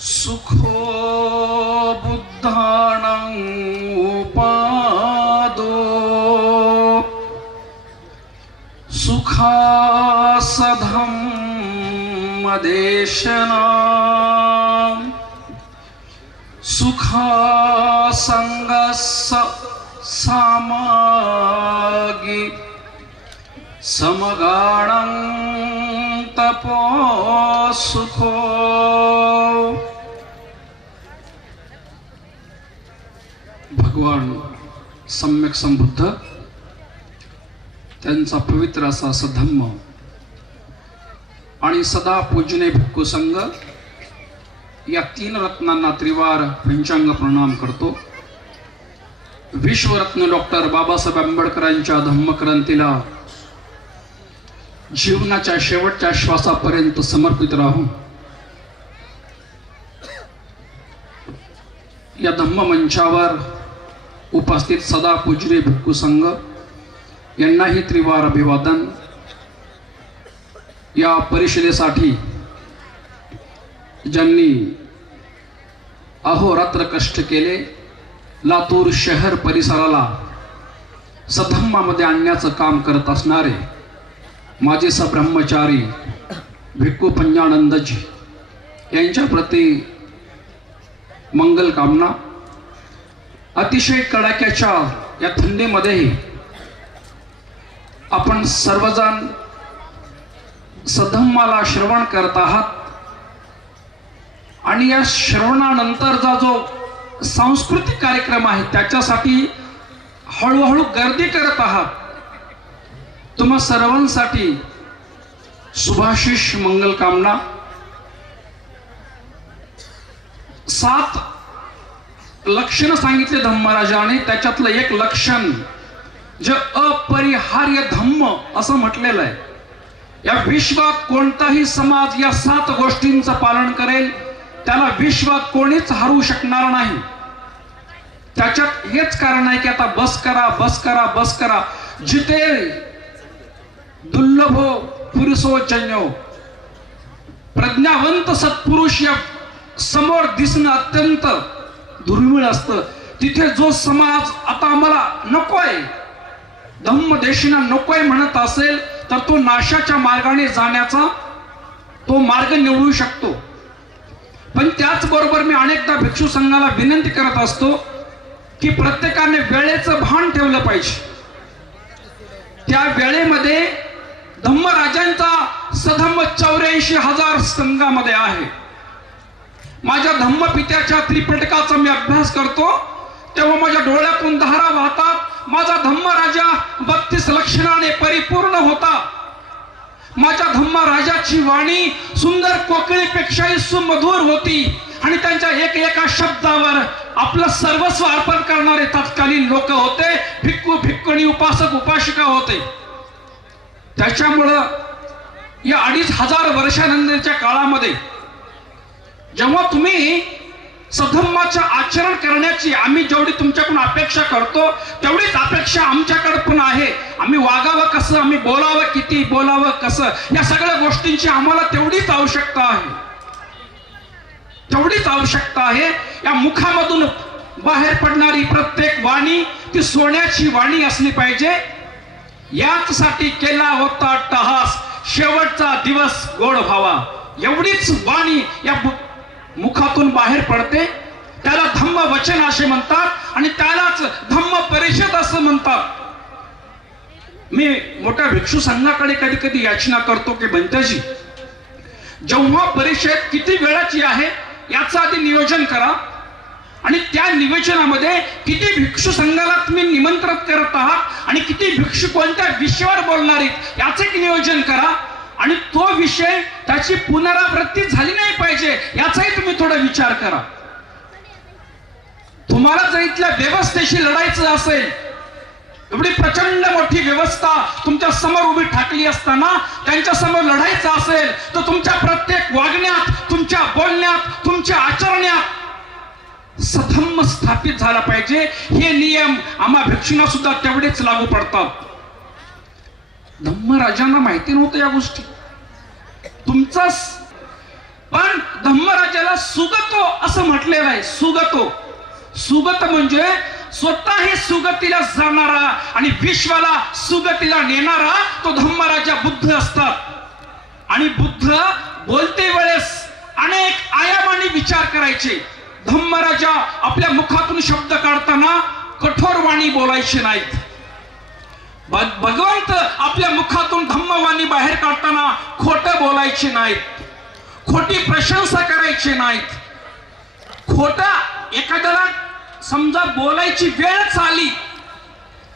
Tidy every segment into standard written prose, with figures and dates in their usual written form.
सुखो बुद्धानं उपादो सुखासधम्मदेशनां सुखासंगस्य सामागि समगाणं तपो सुखो। भगवान सम्यक संबुद्ध त्यांचा पवित्र असा सधम्म आणि सदा पूजनीय भिक्खू संघ या तीन रत्नांना त्रिवार पंचांग प्रणाम करतो। विश्वरत्न डॉक्टर बाबासाहेब आंबेडकरांच्या धम्मक्रांतीला जीवनाच्या शेवटच्या श्वासापर्यंत समर्पित राहून या धम्म मंचावर उपस्थित सदा पूजनीय भिक्खू संघ यांनाही त्रिवार अभिवादन। या परिषदेसाठी ज्यांनी अहोरात्र कष्ट केले, लातूर शहर परिसराला सधम्मामध्ये आणण्याचं काम करत असणारे माझे सब्रह्मचारी भिक्खू पंजानंदजी यांच्या प्रति मंगल कामना। अतिशय कडाक्याच्या या थंडीमध्येही आपण सर्वजण सधम्माला श्रवण करत आहात आणि या श्रवणानंतरचा जो सांस्कृतिक कार्यक्रम आहे त्याच्यासाठी हळूहळू गर्दी करत आहात। तुम्हा सर्वांसाठी शुभाशिष मंगल कामना। 7 लक्षण सांगितले धम्मराजाने, त्याच्यातलं एक लक्षण जे अपरिहार्य धम्म असं म्हटलेलं आहे। या विश्वात कोणताही समाज या 7 गोष्टींचं पालन करेल त्याला विश्वात कोणीच हरवू शकणार नाही। त्याच्यात हेच कारण आहे की आता बस करा बस करा बस करा, जिथे दुर्लभो पुरुषो जन्यो, प्रज्ञावंत सत्पुरुष या समोर दिसणं अत्यंत दुर्मिळ असतं। तिथे जो समाज आता आम्हाला नकोय, धम्मदेशीना नकोय म्हणत असेल तर तो नाशाच्या मार्गाने जाण्याचा तो मार्ग निवडू शकतो। पण त्याचबरोबर मी अनेकदा भिक्षू संघाला विनंती करत असतो की प्रत्येकाने वेळेचं भान ठेवलं पाहिजे। त्या वेळेमध्ये धम्मराजांचा सधम्म 84,000 संघामध्ये आहे। माझ्या धम्मपित्याच्या त्रिपिटकाचा मी अभ्यास करतो तेव्हा माझ्या डोळ्यातून धारा वाहतात। माझा धम्मराजा 32 लक्षणाने परिपूर्ण होता। माझ्या धम्मराजाची वाणी सुंदर कोकिळेपेक्षाही सुमधुर होती आणि त्यांच्या एका शब्दावर आपलं सर्वस्व अर्पण करणारे तत्कालीन लोक होते, भिक्खू भिक्खुणी उपासक उपासिका होते। त्याच्यामुळं या 2,500 वर्षानंतरच्या काळामध्ये जेव्हा तुम्ही सधम्माचं आचरण करण्याची आम्ही जेवढी तुमच्याकडून अपेक्षा करतो तेवढीच अपेक्षा आमच्याकडे पण आहे। आम्ही वागावं कसं, आम्ही बोलावं किती, बोलावं कसं, या सगळ्या गोष्टींची आम्हाला तेवढीच आवश्यकता आहे, तेवढीच आवश्यकता आहे। या मुखामधून बाहेर पडणारी प्रत्येक वाणी ती सोन्याची वाणी असली पाहिजे। याचसाठी केला होता टहास, शेवटचा दिवस गोड व्हावा, एवढीच वाणी या मुखातून बाहेर पडते। त्याला धम्म वचन असे म्हणतात आणि त्यालाच धम्म परिषद असं म्हणतात। मी मोठ्या भिक्षू संघाकडे कधी कधी याचना करतो की बंताजी, जेव्हा परिषद किती वेळाची आहे याचं आधी नियोजन करा आणि त्या नियोजनामध्ये किती भिक्षू संघाला तुम्ही निमंत्रित करत आहात आणि किती भिक्षू कोणत्या विषयावर बोलणार आहेत याचं एक नियोजन करा आणि तो विषय त्याची पुनरावृत्ती झाली नाही पाहिजे याचाही तुम्ही थोडा विचार करा। तुम्हाला जर इथल्या व्यवस्थेशी लढायचं असेल, एवढी प्रचंड मोठी व्यवस्था तुमच्या समोर उभी ठाकली असताना त्यांच्या समोर लढायचं असेल तर तुमच्या प्रत्येक वागण्यात, तुमच्या बोलण्यात, तुमच्या आचरण्यात सधम्म स्थापित झाला पाहिजे। हे नियम आम्हा भिक्षूंना सुद्धा तेवढेच लागू पडतात। धम्मराजांना माहिती नव्हतं या गोष्टी तुमचाच, पण धम्मराजाला सुगत असं म्हटलेलं आहे. सुगतो, सुगत म्हणजे स्वतःही सुगतीला जाणारा आणि विश्वाला सुगतीला नेणारा तो धम्मराजा बुद्ध असतात. आणि बुद्ध बोलते वेळेस अनेक आयामाने विचार करायचे. धम्मराजा आपल्या मुखातून शब्द काढताना कठोर वाणी बोलायचे नाहीत. भगवंत आपल्या मुखातून धम्मवाणी बाहेर काढताना खोटं बोलायचे नाहीत, खोटी प्रशंसा करायची नाहीत. खोटा एखाद्याला समजा बोलायची वेळच आली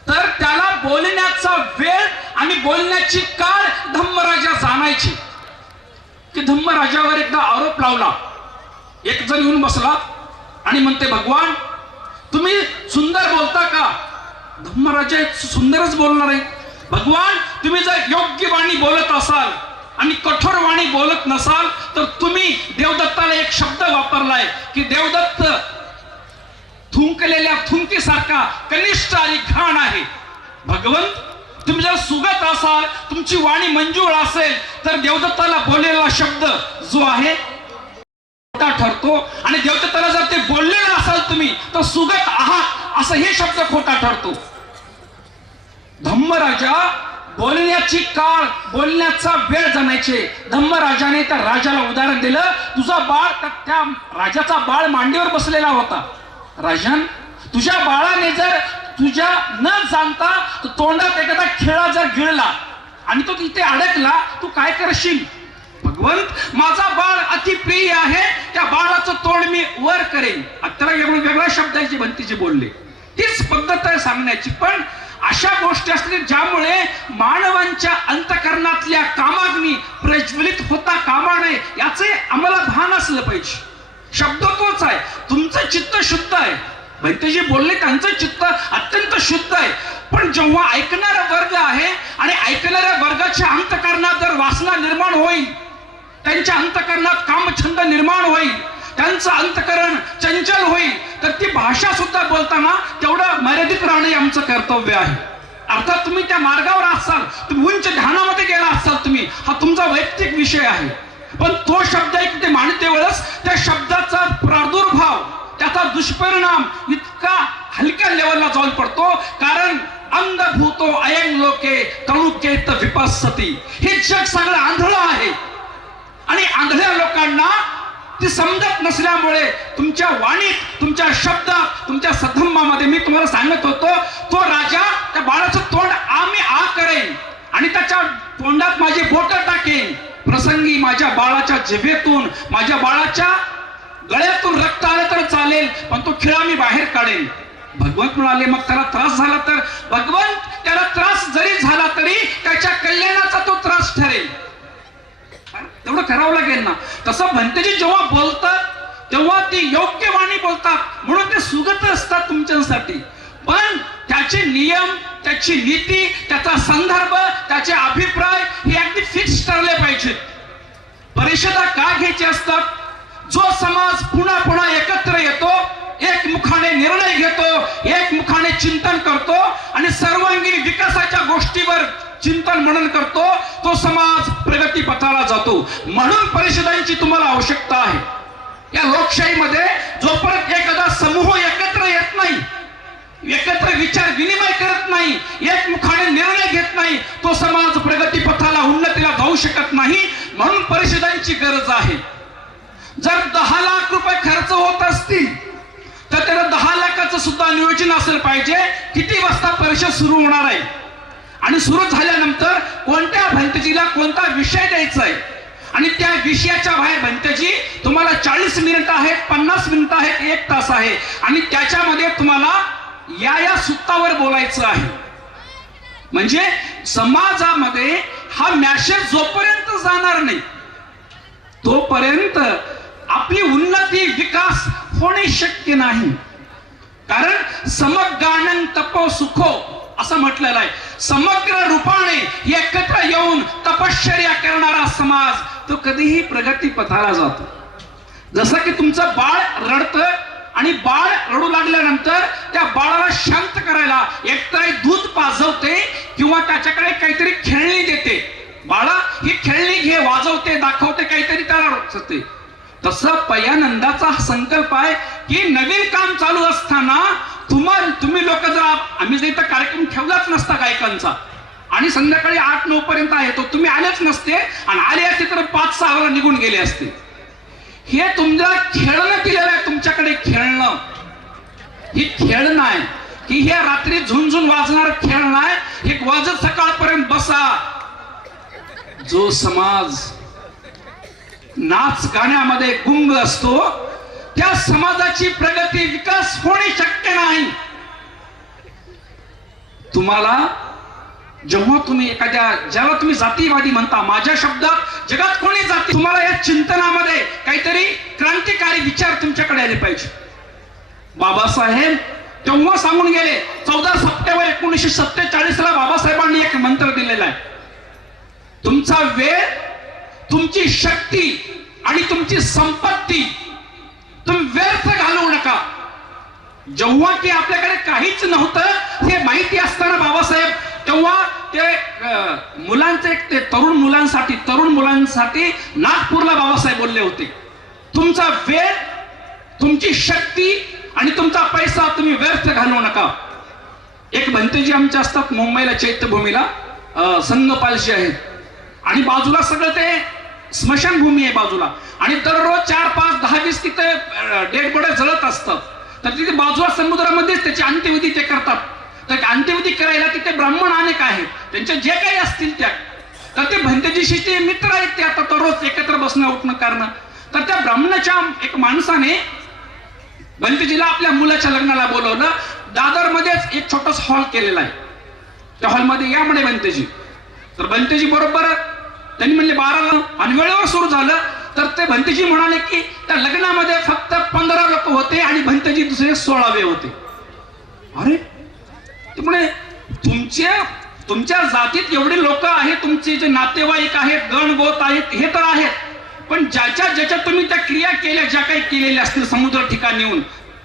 तर त्याला बोलण्याचा वेळ आणि बोलण्याची काळ धम्मराजा जाणायची. की धम्मराजावर एकदा आरोप लावला. एक जण येऊन बसला आणि म्हणते, भगवान तुम्ही सुंदर बोलता का? धम्मराजा सुंदरच बोलणार आहे. भगवान तुम्ही जर योग्य वाणी बोलत असाल आणि कठोर वाणी बोलत नसाल तर तुम्ही देवदत्ताला एक शब्द वापरलाय की देवदत्त थुंकलेल्या थुंकीसारखा कनिष्ठ आणि घाण आहे. भगवंत तुम्ही जर सुगत असाल, तुमची वाणी मंजूळ असेल तर देवदत्ताला बोललेला शब्द जो आहे खोटा ठरतो. आणि देवदत्ताला जर ते बोललेलं असाल तुम्ही तर सुगत आहात असं हे शब्द खोटा ठरतो. धम्मराजा बोलण्याची काळ, बोलण्याचा वेळ जाणायचे. धम्मराजाने त्या राजाला उदाहरण दिलं, तुझा बाळ, त्या राजाचा बाळ मांडीवर बसलेला होता. राजन, तुझ्या बाळाने जर तुझ्या न जाणता तोंडात एखादा खिळा जर गिळला आणि तो तिथे अडकला, तू काय करशील? भगवंत, माझा बाळ अतिप्रिय आहे, त्या बाळाचं तोंड मी वर करेन. त्याला एवढं वेगळ्या शब्दाची भंतीची बोलले. हीच पद्धत आहे सांगण्याची. पण अशा गोष्टी असतील ज्यामुळे मानवांच्या अंतकरणातल्या कामाग्नी प्रज्वलित होता कामा नये, याचे आम्हाला भान असलं पाहिजे. शब्द तोच आहे, तुमचं चित्त शुद्ध आहे. भंतेजी बोलले त्यांचं चित्त अत्यंत शुद्ध आहे. पण जेव्हा ऐकणारा वर्ग आहे आणि ऐकणाऱ्या वर्गाच्या अंतकरणात जर वासना निर्माण होईल, त्यांच्या अंतकरणात कामछंद निर्माण होईल, त्यांचं अंतकरण चंचल होईल, तर ती भाषा सुद्धा बोलताना तेवढं मर्यादित राहणे आमचं कर्तव्य आहे. अर्थात तुम्ही त्या मार्गावर असाल, तुम्ही उंच ध्यानामध्ये गेला असाल, तुम्ही हा तुमचा वैयक्तिक विषय आहे. पण तो शब्द ऐकते मानते वेळेस त्या शब्दाचा प्रादुर्भाव, त्याचा दुष्परिणाम इतका हलक्या लेवलला जाऊन पडतो. कारण अंधभूतो अयं लोके कळुकेत विपස්සती. हे जग सगळं आंधळं आहे आणि आंधळ्या लोकांना ती समजत नसल्यामुळे तुमच्या वाणीत, तुमच्या शब्दात, तुमच्या सधम्मामध्ये मी तुम्हाला सांगत होतो, तो राजा त्या बाळाचं तोंड आम्ही आ करेन आणि त्याच्या तोंडात माझी बोटं टाकेन. प्रसंगी माझ्या बाळाच्या जिभेतून, माझ्या बाळाच्या गळ्यातून रक्त आलं तर चालेल, पण तो खिळा मी बाहेर काढेन. भगवंत म्हणाले, मग त्याला त्रास झाला तर? भगवंत, त्याला त्रास जरी झाला तरी त्याच्या कल्याणाचा तो त्रास ठरेल. तेवढं करावं लागेल ना. तसं भंतेजी जेव्हा बोलतात तेव्हा ती योग्य वाणी बोलतात, म्हणून ते सुगत असतात तुमच्यासाठी. पण त्याचे नियम, त्याची नीती, त्याचा संदर्भ, त्याचे अभिप्राय हे अगदी फिक्स ठरले पाहिजेत. परिषदा का घ्यायची असतात? जो समाज पुन्हा पुन्हा एकत्र येतो, एकमुखाने निर्णय घेतो, एकमुखाने चिंतन करतो आणि सर्वांगीण विकासाच्या गोष्टीवर चिंतन मनन करतो, तो समाज प्रगती पथाला जातो. म्हणून परिषदांची तुम्हाला आवश्यकता आहे. या लोकशाहीमध्ये जोपर्यंत एखादा समूह एकत्र येत नाही, एकत्र विचार विनिमय करत नाही, एकमुखाने निर्णय घेत नाही, तो समाज प्रगती पथाला, उन्नतीला जाऊ शकत नाही. म्हणून परिषदांची गरज आहे. जर 10 लाख रुपये खर्च होत असतील तर त्याला 10 लाखाचं सुद्धा नियोजन असलं पाहिजे. किती वाजता परिषद सुरू होणार आहे आणि सुरू झाल्यानंतर कोणत्या भंतेजीला कोणता विषय द्यायचा आहे आणि त्या विषयाच्या बाहेर भंतेजी तुम्हाला 40 मिनिटं आहेत, 50 मिनिटं आहेत, 1 तास आहे आणि त्याच्यामध्ये तुम्हाला या सूत्रावर बोलायचं आहे. म्हणजे समाजामध्ये हा मॅसेज जोपर्यंत जाणार नाही तोपर्यंत आपली उन्नती, विकास होणे शक्य नाही. कारण समगानन तपो सुखो असं म्हटलेलं आहे. समग्र रूपाने एकत्र येऊन तपश्चर्या करणारा समाज तो कधीही प्रगती पथाला जातो. जसं की तुमचं बाळ रडतं आणि बाळ रडू लागल्यानंतर त्या बाळाला शांत करायला एकतर दूध पाजवते किंवा त्याच्याकडे काहीतरी खेळणी देते. बाळा ही खेळणी घे, वाजवते, दाखवते, काहीतरी त्याला होते. तसं पयानंदाचा संकल्प आहे की नवीन काम चालू असताना तुम्ही लोक जर आम्ही जर इथं कार्यक्रम ठेवलाच नसता गायकांचा आणि संध्याकाळी 8-9 पर्यंत आहे तो तुम्ही आलेच नसते आणि आले असते तर 5-6 ला निघून गेले असते. हे तुम्हाला खेळणं दिलेलं आहे, तुमच्याकडे खेळणं. ही खेळ नाही की हे रात्री झुंझुन वाजणार खेळ नाही. हे वाजत सकाळपर्यंत बसा. जो समाज नाच गाण्यामध्ये गुंग असतो त्या समाजाची प्रगती विकास होणे शक्य नाही. तुम्हाला जेव्हा तुम्ही ज्याला तुम्ही जातीवादी म्हणता, माझ्या शब्दात जगात कोणी जाती, तुम्हाला या चिंतनामध्ये काहीतरी क्रांतिकारी विचार तुमच्याकडे आले पाहिजे. बाबासाहेब तेव्हा सांगून गेले, 14 सप्टेंबर 1947 ला बाबासाहेबांनी एक मंत्र दिलेला आहे, तुमचा वेळ, तुमची शक्ती आणि तुमची संपत्ती तुम्ही व्यर्थ घालवू नका. जेव्हा की आपल्याकडे काहीच नव्हतं हे माहिती असताना बाबासाहेब तेव्हा ते मुलांचे ते तरुण मुलांसाठी नागपूरला बाबासाहेब बोलले होते, तुमचा वेळ, तुमची शक्ती आणि तुमचा पैसा तुम्ही व्यर्थ घालवू नका. एक भंतेजी आमचे असतात मुंबईला चैत्यभूमीला, संघपालशी आहेत आणि बाजूला सगळं ते स्मशानभूमी आहे बाजूला आणि दररोज 4, 5, 10, 20 तिथे डेड बॉड्या जळत असतात. तर तिथे बाजूला समुद्रामध्येच त्याची अंत्यविधी ते करतात. तर अंत्यविधी करायला तिथे ब्राह्मण अनेक आहेत, त्यांचे जे काही असतील त्या, तर ते भंतेजीशी ते मित्र आहेत, ते आता दररोज एकत्र बसणं उठणं करणं. तर त्या ब्राह्मणाच्या एक माणसाने भंतेजीला आपल्या मुलाच्या लग्नाला बोलवलं. दादर मध्येच एक छोटासा हॉल केलेला आहे, त्या हॉलमध्ये या म्हणे भंतेजी. तर भंतेजी बरोबर त्यांनी म्हणले 12ला आणि वेळेवर सुरू झालं. तर ते भंतेजी म्हणाले की त्या लग्नामध्ये फक्त 15 लोक होते आणि भंतेजी दुसरे 16वे होते. अरे ते म्हणे तुमच्या जातीत एवढे लोक आहेत, तुमचे जे नातेवाईक आहेत, गणगोत आहेत, हे तर आहेत, पण ज्याच्या तुम्ही त्या क्रिया केल्या, ज्या काही केलेल्या असतील समुद्र ठिकाणी येऊन,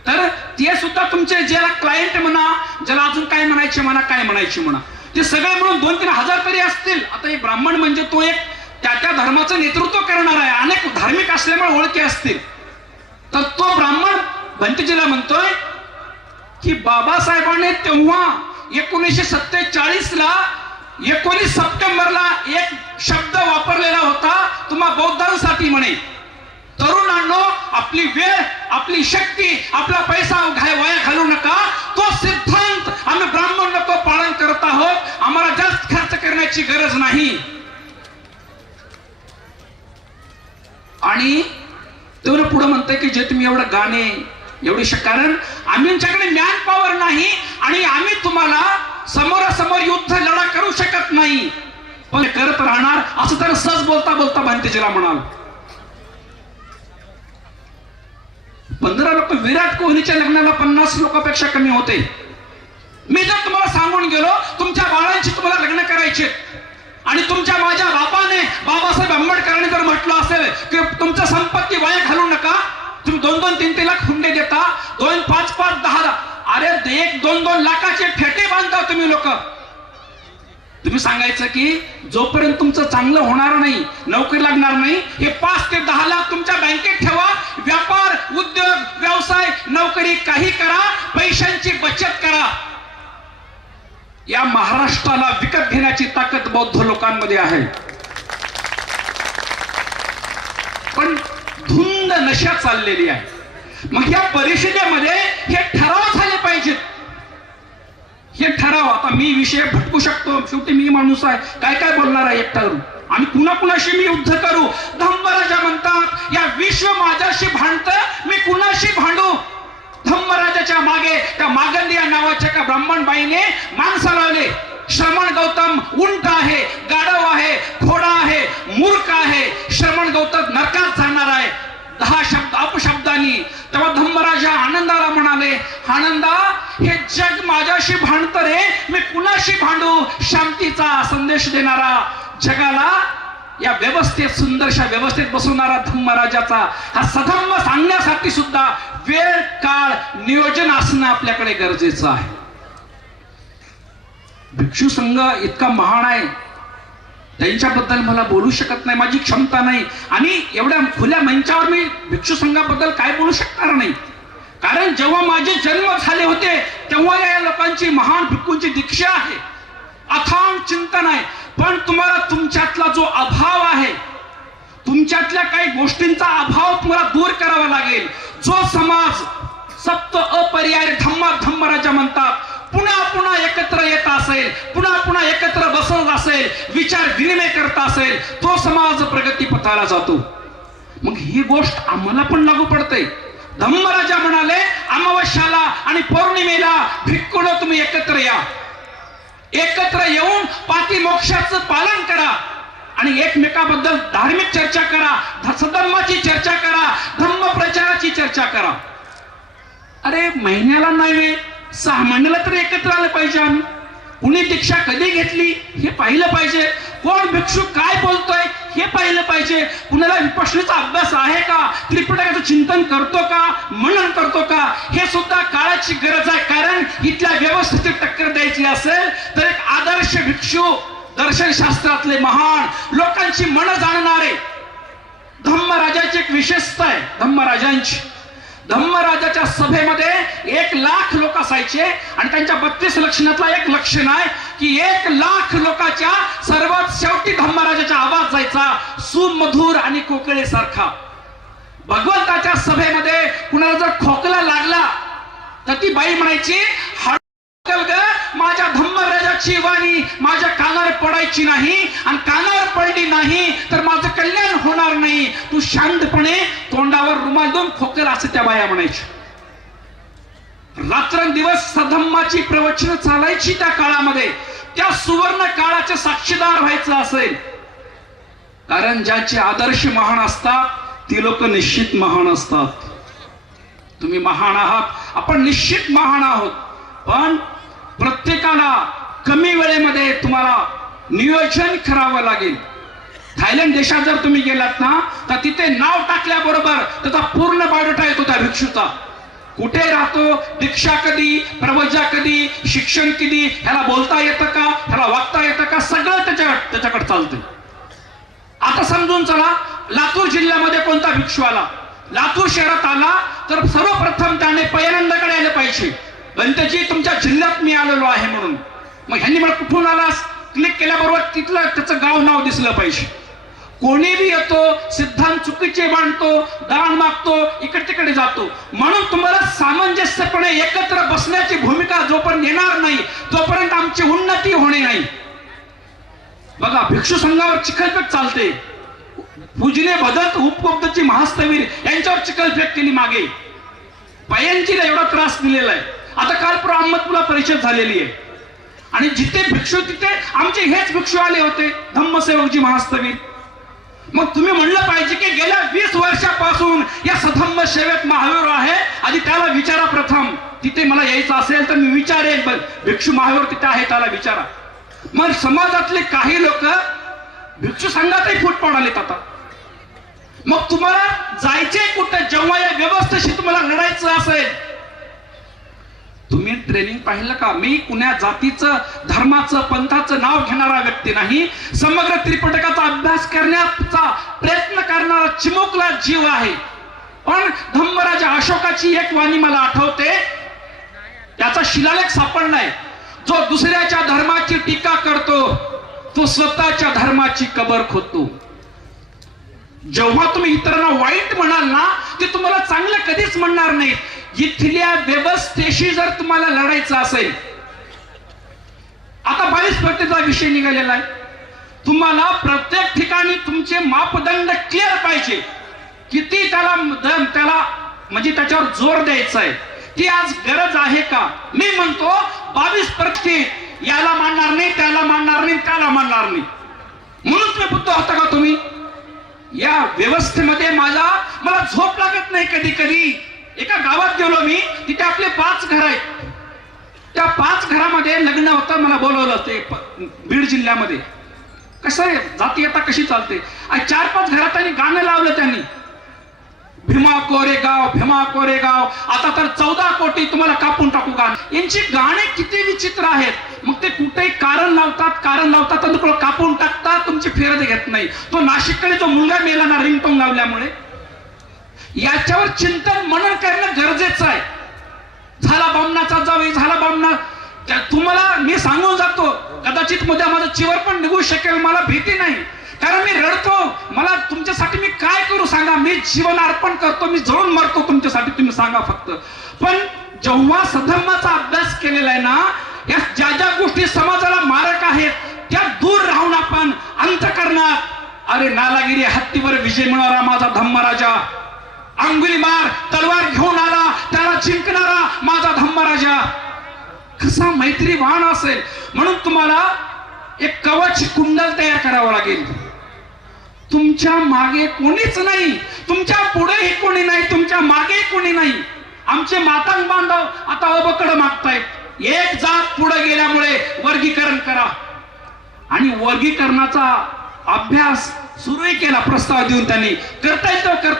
तर ते सुद्धा तुमचे ज्याला क्लायंट म्हणा, ज्याला अजून काय म्हणायचे म्हणा, ते सगळे मिळून 2-3 हजार तरी असतील. आता एक ब्राह्मण म्हणजे तो एक त्या धर्माचं नेतृत्व करणार आहे, अनेक धार्मिक असल्यामुळे ओळखी असतील. तर तो ब्राह्मण भंतेजीला म्हणतोय की बाबासाहेबांनी तेव्हा 1947 ला 19 सप्टेंबरला एक शब्द वापरलेला होता तुम्हा बौद्धांसाठी म्हणे, तरुणांनो आपली वेळ, आपली शक्ती, आपला पैसा वाया घालू नका. तो सिद्धांत आम्ही ब्राह्मण लोक पालन करत आहोत, आम्हाला जास्त खर्च करण्याची गरज नाही. आणि तेवढं पुढे म्हणतंय की जे तुम्ही एवढं गाणे एवढी कारण आमच्याकडे मॅन पॉवर नाही आणि आम्ही तुम्हाला समोरासमोर युद्ध लढा करू शकत नाही, पण करत राहणार असं तर सहज बोलता बोलता भंतेजीला म्हणाल. 15 लोक विराट कोहलीच्या लग्नाला 50 लोकांपेक्षा कमी होते. मी जर तुम्हाला सांगून गेलो तुमच्या बाळांची तुम्हाला लग्न करायचे आणि तुमच्या माझ्या बापाने बाबासाहेब आंबेडकरांनी जर म्हटलं असेल की तुमचं संपत्ती वाया घालू नका, तुम्ही 2-2, 3-3 लाख हुंडे देता, 2, 5, 10, अरे 1-2 लाखाचे फेटे बांधता तुम्ही लोक. तुम्ही सांगायचं की जोपर्यंत तुमचं चांगलं होणार नाही, नोकरी लागणार नाही, हे 5 ते 10 लाख तुमच्या बँकेत ठेवा, व्यापार, उद्योग, व्यवसाय, नोकरी काही करा, पैशांची बचत करा. या महाराष्ट्राला विकत घेण्याची ताकद बौद्ध लोकांमध्ये आहे. पण धुंद नशा चाललेली आहे. मग या परिषदेमध्ये हे ठराव झाले पाहिजेत. हे ठराव, आता मी विषय भटकू शकतो, शेवटी मी माणूस आहे, काय बोलणार आहे एकटा. आणि कुणाशी मी युद्ध करू. धम्मराजा म्हणतात या विश्व माझ्याशी भांडतं, मी कुणाशी भांडू. धम्मराजाच्या मागे त्या मागंदी या नावाच्या का ब्राह्मण बाईने माणसं लावले. श्रमण गौतम उंट आहे, गाढव आहे, घोडा आहे, मूर्ख आहे. श्रमण गौतम नरकात जाणार आहे 10 शब्द अपशब्दांनी. तेव्हा धम्मराजा आनंदाला म्हणाले, आनंदा हे जग माझ्याशी भांडतं रे, मी कुणाशी भांडू. शांतीचा संदेश देणारा, जगाला या व्यवस्थेत, सुंदरशा व्यवस्थेत बसवणारा धम्मराजाचा हा सधम्म सांगण्यासाठी सुद्धा वेळ, काळ, नियोजन असणं आपल्याकडे गरजेचं आहे. भिक्षू संघ इतका महान आहे, त्यांच्याबद्दल मला बोलू शकत नाही, माझी क्षमता नाही, आणि एवढ्या खुल्या मंचावर मी भिक्षू संघाबद्दल काय बोलू शकणार नाही. कारण जेव्हा माझे जन्म झाले होते तेव्हा या लोकांची, महान भिक्खूंची दीक्षा आहे, अथांग चिंतन आहे. पण तुम्हाला तुमच्यातला जो अभाव आहे, तुमच्यातल्या काही गोष्टींचा अभाव तुम्हाला दूर करावा लागेल. जो समाज सप्त अपरियाय धम्मराजा म्हणतात, पुन्हा पुन्हा एकत्र येत असेल, पुन्हा पुन्हा एकत्र बसत असेल, विचार विनिमय करत असेल, तो समाज प्रगतीपथाला जातो. मग ही गोष्ट आम्हाला पण लागू पडते. धम्मराजा म्हणाले, अमावस्याला आणि पौर्णिमेला भिक्खूंनो तुम्ही एकत्र या, एकत्र येऊन पातिमोक्षाचं पालन करा आणि एकमेकाबद्दल धार्मिक चर्चा करा, सधम्माची चर्चा करा, धम्म प्रचाराची चर्चा करा. अरे महिन्याला नाही, 6 महिन्याला तरी एकत्र आलं पाहिजे. आम्ही कुणी दीक्षा कधी घेतली हे पाहिलं पाहिजे, कोण भिक्षू काय बोलतोय हे पाहिलं पाहिजे, कुणाला विपश्यनाचा अभ्यास आहे का, त्रिपिटकाचं चिंतन करतो का, मनन करतो का, हे सुद्धा काळाची गरज आहे. कारण इथल्या व्यवस्थेची टक्कर द्यायची असेल तर एक आदर्श भिक्षू, दर्शनशास्त्रातले महान, लोकांची मन जाणणारे, धम्मराजाची एक विशेषता आहे. धम्मराजाच्या सभेमध्ये 1 लाख लोक असायचे आणि त्यांच्या 32 लक्षणातला एक लक्षण आहे की 1 लाख लोकांच्या सर्वात शेवटी धम्मराजाचा आवाज जायचा, सुमधुर आणि कोकिळेसारखा. भगवंताच्या सभेमध्ये कुणाला जर खोकला लागला तर ती बाई म्हणायची, माझ्या धम्मराजाची वाणी माझ्या कानावर पडायची नाही, आणि कानावर पडली नाही तर माझं कल्याण होणार नाही, तू शांतपणे तोंडावर रुमाल देऊन खोकेल, असं त्या बाया म्हणायच्या. रात्रंदिवस सधम्माची प्रवचन चालायची त्या काळामध्ये. त्या सुवर्ण काळाचे साक्षीदार व्हायचं असेल, कारण ज्याचे आदर्श महान असतात ती लोक निश्चित महान असतात. तुम्ही महान आहात, आपण निश्चित महान आहोत, पण प्रत्येकाला कमी वेळेमध्ये तुम्हाला नियोजन करावं लागेल. थायलंड देशात जर तुम्ही गेलात ना तर तिथे नाव टाकल्याबरोबर त्याचा पूर्ण बायोडाटा येतो त्या भिक्षूचा. कुठे राहतो, दीक्षा कधी, प्रवजा कधी, शिक्षण कधी, ह्याला बोलता येतं का, ह्याला वागता येतं का, सगळं त्याच्याकडे चालतं. आता समजून चला, लातूर जिल्ह्यामध्ये कोणता भिक्षू आला, लातूर शहरात आला तर सर्वप्रथम त्याने पयनंदाकडे आलं पाहिजे, बंतजी तुमच्या जिल्ह्यात मी आलेलो आहे म्हणून. मग ह्यांनी मला कुठून आलास क्लिक केल्याबरोबर तिथलं त्याचं गाव नाव दिसलं पाहिजे. कोणी बी येतो, सिद्धांत चुकीचे मांडतो, दान मागतो, इकडे तिकडे जातो. म्हणून तुम्हाला सामंजस्यपणे एकत्र बसण्याची भूमिका जोपर्यंत येणार नाही तोपर्यंत आमची उन्नती होणे नाही. बघा, भिक्षू संघावर चिखलफेक चालते. पूजने भदंत उपकोपची महास्तवीर यांच्यावर चिखलफेक केली मागे. पयंजीला एवढा त्रास दिलेला आहे. आता काल अहमदपूरला परिषद झालेली आहे आणि जिथे भिक्षू तिथे आमचे हेच भिक्षू आले होते, धम्मसेवकजी महास्तवीर. मग तुम्ही म्हणलं पाहिजे की गेल्या 20 वर्षापासून या सधम्म सेवक महावीर आहे, आधी त्याला विचारा प्रथम. तिथे मला यायचं असेल तर मी विचारेन, भिक्षू महावीर तिथे आहे त्याला विचारा. मग समाजातले काही लोक भिक्षू संघातही फूट पाडालेत आता. मग तुम्हाला जायचे कुठे जेव्हा या व्यवस्थेशी तुम्हाला लढायचं असेल? तुम्ही ट्रेनिंग पाहिलं का? मी कुण्या जातीचं, धर्माचं, पंथाचं नाव घेणारा व्यक्ती नाही. समग्र त्रिपिटकाचा अभ्यास करण्याचा प्रयत्न करणारा चिमुकला जीव आहे. पण धम्मराजा अशोकाची एक वाणी मला आठवते, त्याचा शिलालेख सापडलाय. जो दुसऱ्याच्या धर्माची टीका करतो तो स्वतःच्या धर्माची कबर खोदतो. जेव्हा तुम्ही इतरांना वाईट म्हणाल ना, ते तुम्हाला चांगलं कधीच म्हणणार नाहीत. इथल्या व्यवस्थेशी जर तुम्हाला लढायचं असेल, आता 22 विषय निघालेला आहे. तुम्हाला प्रत्येक ठिकाणी तुमचे मापदंड क्लिअर पाहिजे. किती त्याला म्हणजे त्याच्यावर जोर द्यायचा आहे, ती आज गरज आहे का? मी म्हणतो 22% याला मानणार नाही, त्याला मानणार नाही, त्याला मानणार नाही. म्हणून तुम्ही बुद्ध होता का तुम्ही? या व्यवस्थेमध्ये मला झोप लागत नाही. कधी कधी एका गावात गेलो मी, तिथे आपले 5 घर आहेत. त्या 5 घरामध्ये लग्न होतं, मला बोलवलं ते बीड जिल्ह्यामध्ये. कसं आहे, जाती आता कशी चालते. 4-5 घरात त्यांनी गाणं लावलं. त्यांनी भीमा कोरेगाव, भीमा कोरेगाव, आता तर 14 कोटी तुम्हाला कापून टाकू गाणं. यांची गाणे किती विचित्र आहेत. मग ते कुठेही कारण कारण लावतात कापून टाकतात, तुमची फेरत घेत नाही. तो नाशिककडे जो मुलगा मेला ना रिंगटोन लावल्यामुळे, याच्यावर चिंतन मनन करणं गरजेचं आहे. झाला बामणाचा जावई, झाला बामणा. तुम्हाला मी सांगून जातो, कदाचित उद्या माझं चिवर पण निघू शकेल, मला भीती नाही, कारण मी रडतो. मला तुमच्यासाठी मी काय करू सांगा? मी जीवन अर्पण करतो, मी जळून मरतो तुमच्यासाठी, तुम्ही सांगा फक्त. पण जेव्हा सधर्माचा अभ्यास केलेला आहे ना, या ज्या ज्या गोष्टी समाजाला मारक आहेत त्या दूर राहून आपण अंतःकरणात, अरे नालागिरी हत्तीवर विजय मिळवणारा माझा धम्मराजा, अंगुलीमार तलवार घेऊन आला त्याला जिंकणारा माझा धम्मराजा, कसा मैत्रीवान असेल. म्हणून तुम्हाला एक कवच कुंडल तयार करावं लागेल. तुमच्या मागे कोणीच नाही, तुमच्या पुढेही कोणी नाही, तुमच्या मागे कोणी नाही. आमचे मातांग बांधव आता अबकड मागतायत. एक जात पुढे गेल्यामुळे वर्गीकरण करा, आणि वर्गीकरणाचा अभ्यास सुरूही केला, प्रस्ताव देऊन त्यांनी. करता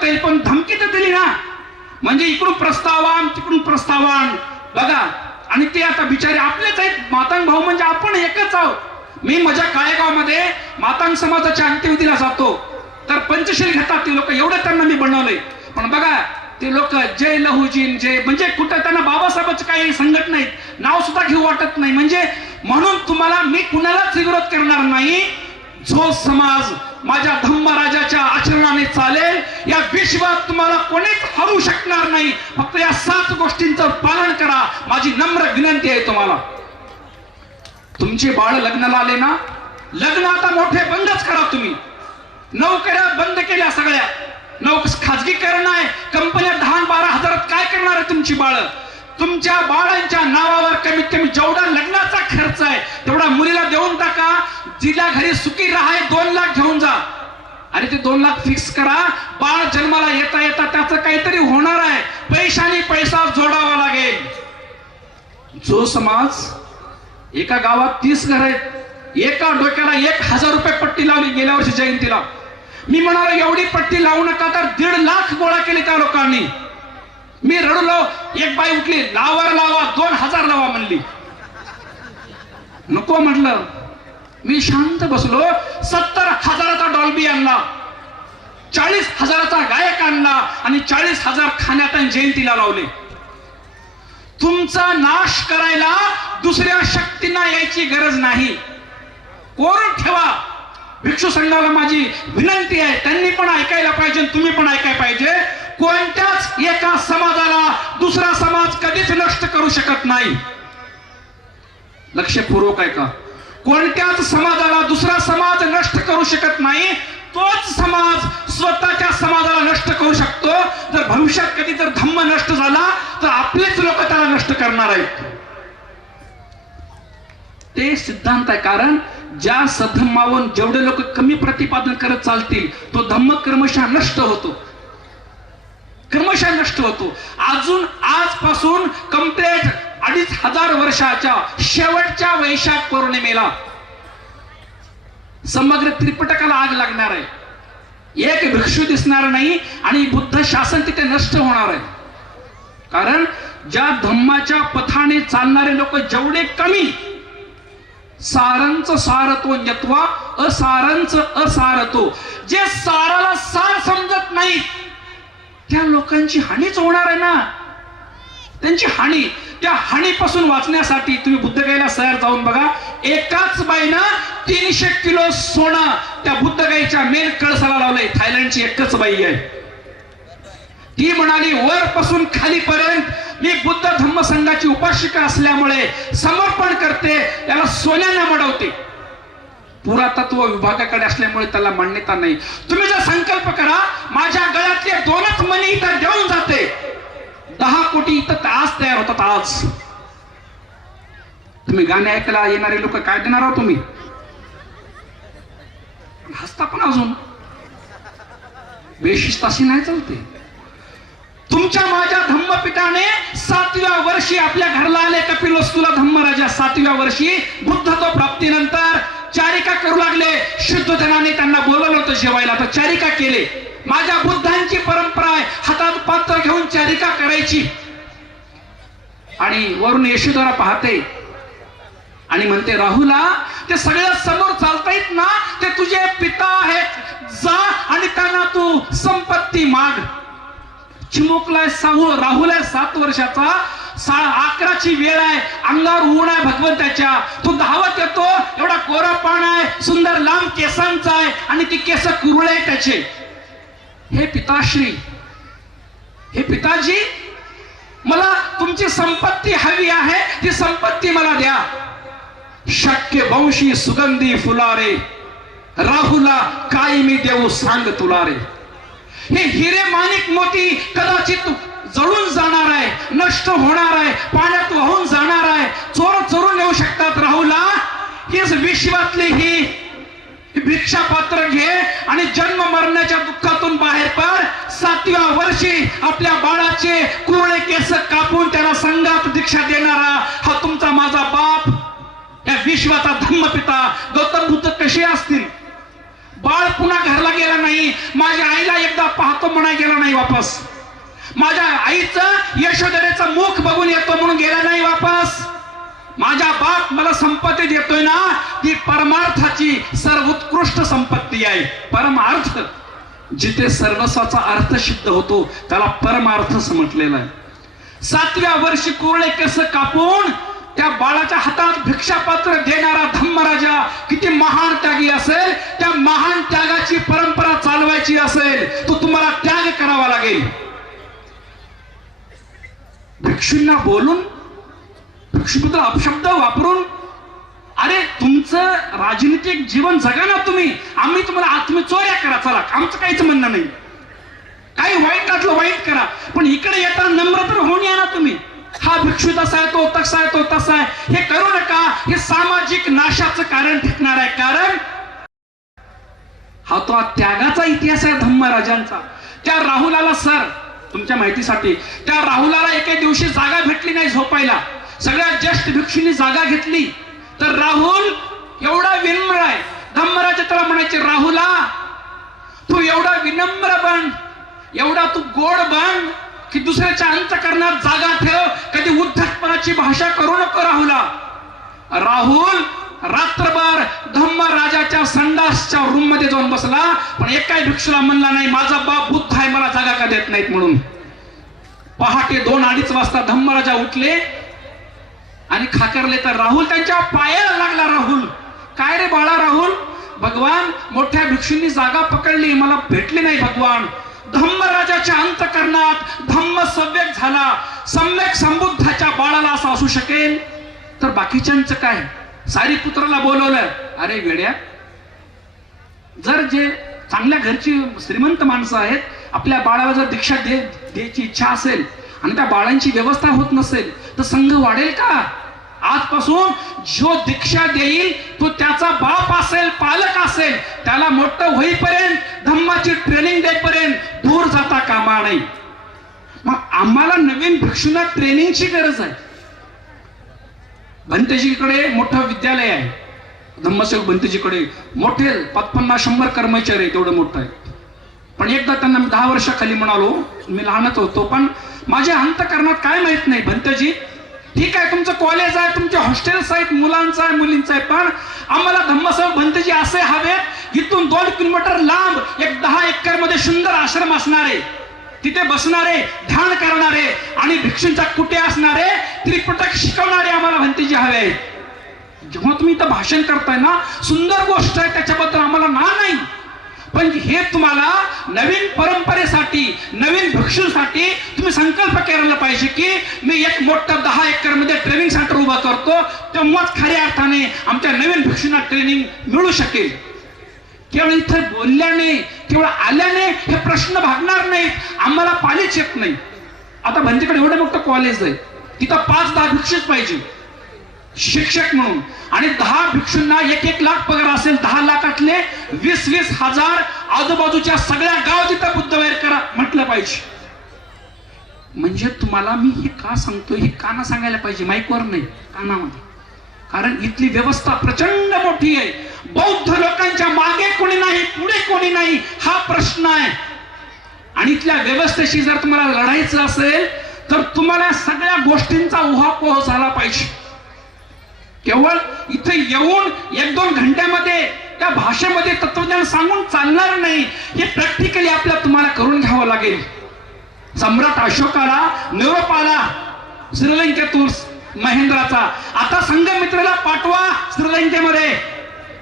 येईल, पण धमकी तर दिली ना, म्हणजे इकडून प्रस्तावान तिकडून प्रस्तावान बघा. आणि ते आता बिचारे आपलेच आहेत, मातांग भाऊ म्हणजे आपण एकच आहोत. मी माझ्या काळेगावमध्ये मातांग समाजाच्या अंत्यविधीला जातो, तर पंचशील घेतात ती लोक, एवढं त्यांना मी बनवलंय. पण बघा ते लोक जय लहुजीन जय, म्हणजे कुठं त्यांना बाबासाहेबांचं काही संघट नाहीत, नाव सुद्धा घेऊ वाटत नाही. म्हणजे म्हणून तुम्हाला मी कुणालाच विरोध करणार नाही. जो समाज माझ्या धम्मराजाच्या आचरणाने चालेल, या विश्वात तुम्हाला कोणीच हरू शकणार नाही. फक्त या 7 गोष्टींचं पालन करा, माझी नम्र विनंती आहे तुम्हाला. तुमचे बाळ लग्नाला आले ना, लग्न आता मोठे बंदच करा तुम्ही. नोकऱ्या बंद केल्या सगळ्या, खाजगीकरण आहे, कंपन्या 10-12 हजारात काय करणार आहे तुमची बाळ? तुमच्या बाळांच्या नावावर कमीत कमी जेवढा लग्नाचा खर्च आहे तेवढा मुलीला देऊन टाका. जिला घरी सुखी राहाय 2 लाख घेऊन जा. अरे ते 2 लाख फिक्स करा. बाळ जन्माला येता येता त्याचं काहीतरी होणार आहे, पैशाने पैसा जोडावा लागेल. जो समाज, एका गावात 30 घर आहेत, एका डोक्याला 1000 रुपये पट्टी लावली गेल्या वर्षी जयंतीला. मी म्हणालो एवढी पट्टी लावू नका, तर 1.5 लाख गोळा केले त्या लोकांनी. मी रडलो. एक बाई उठली, लावा 2000 लावा म्हणली. नको म्हटलं. मी शांत बसलो. 70,000चा डॉल्बी आणला, 40,000चा गायक आणला, आणि 40,000 खाण्यात आणि जयंतीला लावले. तुमचा नाश करायला दुसऱ्या शक्तींना यायची गरज नाही. कोरून ठेवा. भिक्षू संघाला माझी विनंती आहे, त्यांनी पण ऐकायला पाहिजे, तुम्ही पण ऐकायला पाहिजे. कोणत्याच एका समाजाला दुसरा समाज कधीच नष्ट करू शकत नाही. लक्षपूर्वक ऐका. कोणत्याच समाजाला दुसरा समाज नष्ट करू शकत नाही. तोच समाज स्वतःच्या समाजाला नष्ट करू शकतो. जर भविष्यात कधी जर धम्म नष्ट झाला तर आपलेच लोक त्याला नष्ट करणार आहेत. ते सिद्धांत आहे. कारण ज्या सधम्मावर जेवढे लोक कमी प्रतिपादन करत चालतील तो धम्म क्रमशः नष्ट होतो, क्रमशः नष्ट होतो. अजून आजपासून कंप्लीट 2500 वर्षाच्या शेवटच्या वैशाख पौर्णिमेला समग्र त्रिपिटकाला आग लागणार आहे. एक भिक्षू दिसणार नाही आणि बुद्ध शासन तिथे नष्ट होणार आहे. कारण ज्या धम्माच्या पथाने चालणारे लोक जेवढे कमी, सारंच सारतो यत्वा असारंच असारतो, जे साराला सार समजत नाही त्या लोकांची हानीच होणार आहे ना. त्यांची हानी, त्या हानीपासून वाचण्यासाठी तुम्ही बुद्धगयेला सहर जाऊन बघा. एकाच बाईनं 300 किलो सोनं त्या बुद्धगयेच्या मेन कळसाला लावलंय. थायलंडची एकच बाई आहे. ती म्हणाली वरपासून खालीपर्यंत मी बुद्ध धम्म संघाची उपासिका असल्यामुळे समर्पण करते, त्याला सोन्याने मडवते. पुरातत्व विभागाकडे असल्यामुळे त्याला मान्यता नाही. तुम्ही जर संकल्प करा माझ्या गळ्यातले 2च मणी इथं देऊन जाते, 10 कोटी इथं आज तयार होतात. आज तुम्ही गाणे ऐकायला येणारे लोक काय देणार आहोत? तुम्ही हसता पण अजून. बेशिस्ताशी नाही चालते. तुमच्या माझ्या धम्मपीठाने 7व्या वर्षी आपल्या घरला आले कपिलवस्तूला धम्मराजा. 7व्या वर्षी बुद्धत्व प्राप्तीनंतर चारिका करू लागले. शुद्ध जनाने त्यांना बोलवलं होतं जेवायला, तर चारिका केले. माझ्या बुद्धांची परंपरा आहे, हातात पात्र घेऊन चारिका करायची. आणि वरून यशोधरा पाहते आणि म्हणते राहुला, ते सगळ्या समोर चालतायत ना, ते तुझे पिता आहेत, जा आणि त्यांना तू संपत्ती माग. चिमुकलाय राहुल आहे 7 वर्षाचा, 11ची वेळ आहे, अंगावर ऊन आहे भगवंताच्या, तो धावत येतो, एवढा कोरा पान आहे, सुंदर लांब केसांचा आहे आणि ती केस कुरळे आहे त्याचे. हे पिताश्री, हे पिताजी, मला तुमची संपत्ती हवी आहे, ती संपत्ती मला द्या. शक्य वंशी सुगंधी फुलारे, राहुला काय मी देऊ सांग तुला रे. हे हिरे माणिक मोती कदाचित जळून जाणार आहे, नष्ट होणार आहे, पाण्यात वाहून जाणार आहे, चोर चोरून येऊ शकतात. राहुला, हीच विश्वातली ही भिक्षा पात्र घे आणि जन्म मरण्याच्या दुःखातून बाहेर पड. 7व्या वर्षी आपल्या बाळाचे कुरळे केस कापून त्याला संघात दीक्षा देणारा हा तुमचा माझा बाप, या विश्वाचा धम्मपिता. गौतम बुद्ध कसे असतील? बाळ पुन्हा घरला गेला नाही, माझ्या आईला एकदा पाहतो म्हणा गेला नाही वापस, माझ्या आईचं यशोधरेचं मुख बघून येतो म्हणून गेला नाही वापस. माझा बाप मला संपत्ती देतोय ना, ती परमार्थाची सर्वोत्कृष्ट संपत्ती आहे. परमार्थ, जिथे सर्वस्वाचा अर्थ सिद्ध होतो त्याला परमार्थ म्हटलेला आहे. 7व्या वर्षी कुरळे केस कापून त्या बाळाच्या हातात भिक्षापात्र देणारा धम्मराजा किती महान त्यागी असेल. त्या महान त्यागाची परंपरा चालवायची असेल तो तुम्हाला त्याग करावा लागेल. भिक्षूंना बोलून, भिक्षुबद्दल अपशब्द वापरून, अरे तुमचं राजनीतिक जीवन जगा ना तुम्ही, आम्ही तुम्ही चोऱ्या करा, चला, आमचं काहीच म्हणणं नाही, काही वाईट वाटलं वाईट करा, पण इकडे येताना नम्र तर होऊन या ना तुम्ही. हा भिक्षू तसा आहे, तो तसा आहे, तो तसा आहे, हे करू नका. हे सामाजिक नाशाचं कारण ठरणार आहे. कारण हा तो त्यागाचा इतिहास आहे धम्मराजांचा. त्या राहुलाला, सर तुमच्या माहितीसाठी, त्या राहुलाला एके दिवशी जागा भेटली नाही झोपायला. सगळ्यात ज्येष्ठ भिक्षूंनी जागा घेतली तर राहुल एवढा विनम्र आहे. धम्मराज त्याला म्हणायचे, राहुला तू एवढा विनम्र बन, एवढा तू गोड बन की दुसऱ्याच्या अंतःकरणात जागा ठेव, कधी उद्धटपणाची भाषा करू नको. राहुल रात्रभर धम्मराजाच्या संडासच्या रूम मध्ये जाऊन बसला, पण एकाही भिक्षूला म्हणला नाही माझा बाप बुद्ध आहे, मला जागा का देत नाहीत म्हणून. पहाटे 2-2:30 वाजता धम्मराजा उठले आणि खाकरले तर राहुल त्यांच्या पायाला लागला. राहुल, काय रे बाळा राहुल, भगवान मोठ्या भिक्षूंनी जागा पकडली, मला भेटली नाही भगवान. धम्मराजाच्या अंतःकरणात धम्म सव्यक झाला. सम्यक संबुद्धाच्या बाळाला असं असू शकेल तर बाकीच्यांचं काय? सारीपुत्राला बोलवलं, अरे वेड्या, जर जे चांगल्या घरची श्रीमंत माणसं आहेत, आपल्या बाळाला जर दीक्षा द्यायची इच्छा असेल आणि त्या बाळांची व्यवस्था होत नसेल तर संघ वाढेल का? आजपासून जो दीक्षा देईल तो त्याचा बाप असेल, पालक असेल, त्याला मोठं होईपर्यंत, धम्माची ट्रेनिंग देईपर्यंत दूर जाता कामा नाही. मग आम्हाला नवीन भिक्षूंना ट्रेनिंगची गरज आहे. भंतेजीकडे मोठं विद्यालय आहे, धम्मसेवक भंतेजीकडे मोठे 50-100 कर्मचारी आहे, तेवढं मोठं आहे. पण एकदा त्यांना 10 वर्षाखाली म्हणालो, मी लहानच होतो, पण माझ्या अंतःकरणात काय माहित नाही, भंतेजी ठीक आहे तुमचं कॉलेज आहे, तुमचे हॉस्टेल्स आहेत, मुलांचं आहे, मुलींचं आहे, पण आम्हाला धम्मसेवक भंतेजी असे हवेत, इथून 2 किलोमीटर लांब एक 10 एकर मध्ये सुंदर आश्रम असणारे, तिथे बसणारे, ध्यान करणारे आणि भिक्षूंच्या कुटे असणारे, त्रिपिटक शिकवणारे आम्हाला भंतेजी हवे. जेव्हा तुम्ही इथं भाषण करताय ना, सुंदर गोष्ट आहे, त्याच्याबद्दल आम्हाला नाही, पण हे तुम्हाला नवीन परंपरेसाठी, नवीन भिक्षूंसाठी तुम्ही संकल्प करायला पाहिजे की मी एक मोठं 10 एकर मध्ये ट्रेनिंग सेंटर उभा करतो, तेव्हाच खऱ्या अर्थाने आमच्या नवीन भिक्षूंना ट्रेनिंग मिळू शकेल. केवळ इथे बोलल्याने, केवळ आल्याने हे प्रश्न भागणार नाहीत. आम्हाला पालीच येत नाही. आता भंतेकडे एवढं मोठं कॉलेज आहे, तिथं 5-10 भिक्षूच पाहिजे शिक्षक म्हणून, आणि 10 भिक्षूंना 1-1 लाख पगार असेल, 10 लाखातले 20-20 हजार आजूबाजूच्या सगळ्या गाव तिथं बुद्धवार करा म्हटलं पाहिजे. म्हणजे तुम्हाला मी हे का सांगतोय, हे काना सांगायला पाहिजे, माईकवर नाही, कानामध्ये. कारण इथली व्यवस्था प्रचंड मोठी आहे. बौद्ध लोकांच्या मागे कोणी नाही, पुढे कोणी नाही, हा प्रश्न आहे. आणि इथल्या व्यवस्थेशी जर तुम्हाला लढायचं असेल तर तुम्हाला सगळ्या गोष्टींचा उहापोह झाला पाहिजे. केवळ इथे येऊन 1-2 घंट्यामध्ये त्या भाषेमध्ये तत्वज्ञान सांगून चालणार नाही, हे प्रॅक्टिकली आपल्याला तुम्हाला करून घ्यावं लागेल. सम्राट अशोकाला निरोप आला श्रीलंकेतून महेंद्राचा, आता संघमित्राला पाठवा श्रीलंकेमध्ये.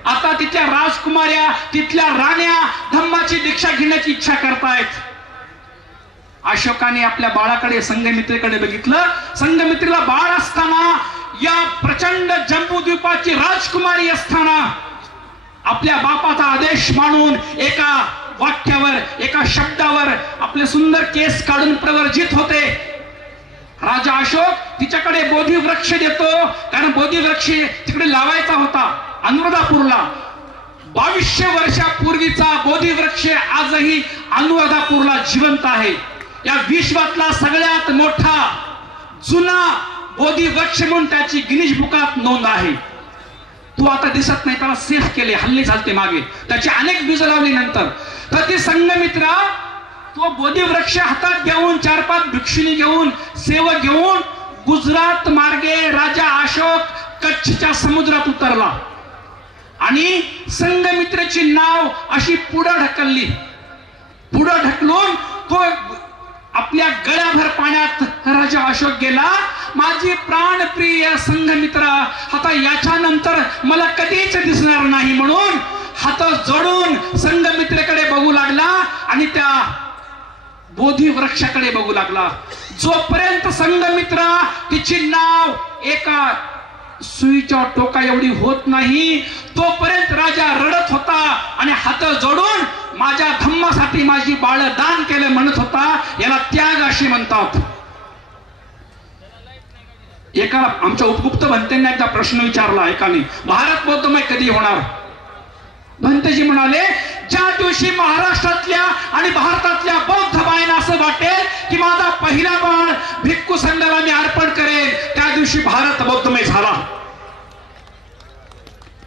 आता तिथल्या राजकुमार्या, तिथल्या राण्या धम्माची दीक्षा घेण्याची इच्छा करतायत. अशोकाने आपल्या बाळाकडे, संघमित्रेकडे बघितलं. संघमित्रेला बाळ असताना, या प्रचंड जम्बूद्वीपाची राजकुमारी असताना, आपल्या बापाचा आदेश मानून एका वाक्यावर, एका शब्दावर आपले सुंदर केस काढून प्रवर्जित होते. राजा अशोक तिच्याकडे बोधी वृक्ष देतो, कारण बोधी वृक्ष तिकडे लावायचा होता अनुराधापूरला. 2200 वर्षापूर्वीचा बोधी वृक्ष आजही अनुराधापूरला जिवंत आहे. या विश्वातला सगळ्यात मोठा जुना बोधी वृक्ष म्हणून त्याची गिनीज बुकात नोंद आहे. तो आता दिसत नाही, त्याला सेफ केले, हल्ले झालते मागे, त्याची अनेक बीज लावली नंतर. तर ती संघमित्रा तो बोधी वृक्ष हातात घेऊन, 4-5 भिक्षुणी घेऊन, सेवक घेऊन गुजरात मार्गे राजा अशोक कच्छच्या समुद्रात उतरला आणि संघमित्रेची नाव अशी पुढे ढकलली. पुढे ढकलून तो आपल्या गळ्याभर पाण्यात राजा अशोक गेला. माझी प्राणप्रिय संघमित्रा आता याच्यानंतर मला कधीच दिसणार नाही म्हणून हात जोडून संघमित्रेकडे बघू लागला आणि त्या बोधी वृक्षाकडे बघू लागला. जोपर्यंत संघमित्रा तिची नाव एका सुईच्या टोका एवढी होत नाही, तोपर्यंत राजा रडत होता आणि हात जोडून माझ्या धम्मासाठी माझी बाळ दान केलं म्हणत होता. याला त्याग असे म्हणतात. एका आमच्या उपगुप्त भंतेंना एकदा प्रश्न विचारला एकाने, भारत बौद्धमय कधी होणार? भंतेजी म्हणाले, ज्या दिवशी महाराष्ट्रातल्या आणि भारतातल्या बौद्ध बायांना असं वाटेल की माझा पहिला बाळ भिक्खू संघाला मी अर्पण करेन, त्या दिवशी भारत बौद्धमय झाला.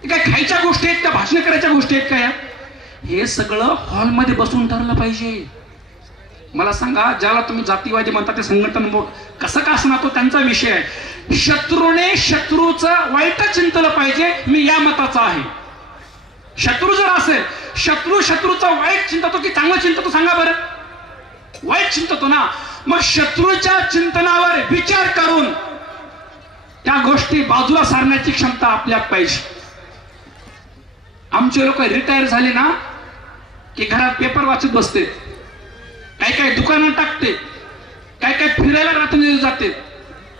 काय खायच्या गोष्टी आहेत का, भाषण करायच्या गोष्टी आहेत का? हे सगळं हॉलमध्ये बसून ठरलं पाहिजे. मला सांगा, ज्याला तुम्ही जातीवादी म्हणता ते संघटन कसं का असणार, तो त्यांचा विषय आहे. शत्रूने शत्रूचं वाईट चिंतलं पाहिजे, मी या मताचा आहे. शत्रू जर असेल, शत्रूचा वाईट चिंततो की चांगलं चिंततो सांगा बरं? वाईट चिंततो ना. मग शत्रूच्या चिंतनावर विचार करून त्या गोष्टी बाजूला सारण्याची क्षमता आपल्यात पाहिजे. आमचे लोक रिटायर झाले ना की घरात पेपर वाचत बसते, काही काही दुकानं टाकते, काही काही फिरायला रात्री जाते.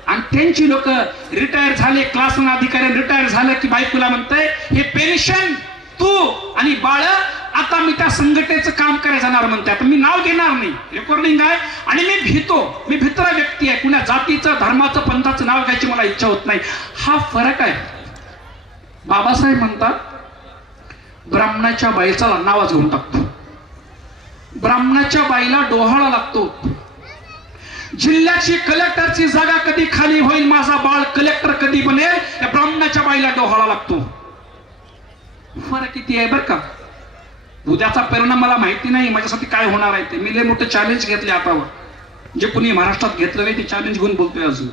आणि त्यांची लोक रिटायर झाले, क्लास अधिकारी रिटायर झालं की बायकोला म्हणताय, हे पेन्शन तू आणि बाळ आता मी त्या संघटनेचं काम करायला जाणार म्हणते. आता मी नाव घेणार नाही, रेकॉर्डिंग आहे आणि मी भित्रा व्यक्ती आहे, कुणा जातीचं, धर्माचं, पंथाचं नाव घ्यायची मला इच्छा होत नाही. हा फरक आहे. बाबासाहेब म्हणतात, ब्राह्मणाच्या बाईचा नावाच घेऊन टाकतो, ब्राह्मणाच्या बाईला डोहाळा लागतो. जिल्ह्याची कलेक्टरची जागा कधी खाली होईल, माझा बाळ कलेक्टर कधी बनेल, या ब्राह्मणाच्या बाईला डोहाळा लागतो. फरक किती आहे बरं का. उद्याचा परिणाम मला माहिती नाही, माझ्यासाठी काय होणार आहे ते. मी लय मोठं चॅलेंज घेतले हातावर, जे कुणी महाराष्ट्रात घेतलं नाही ते चॅलेंज घेऊन बोलतोय अजून.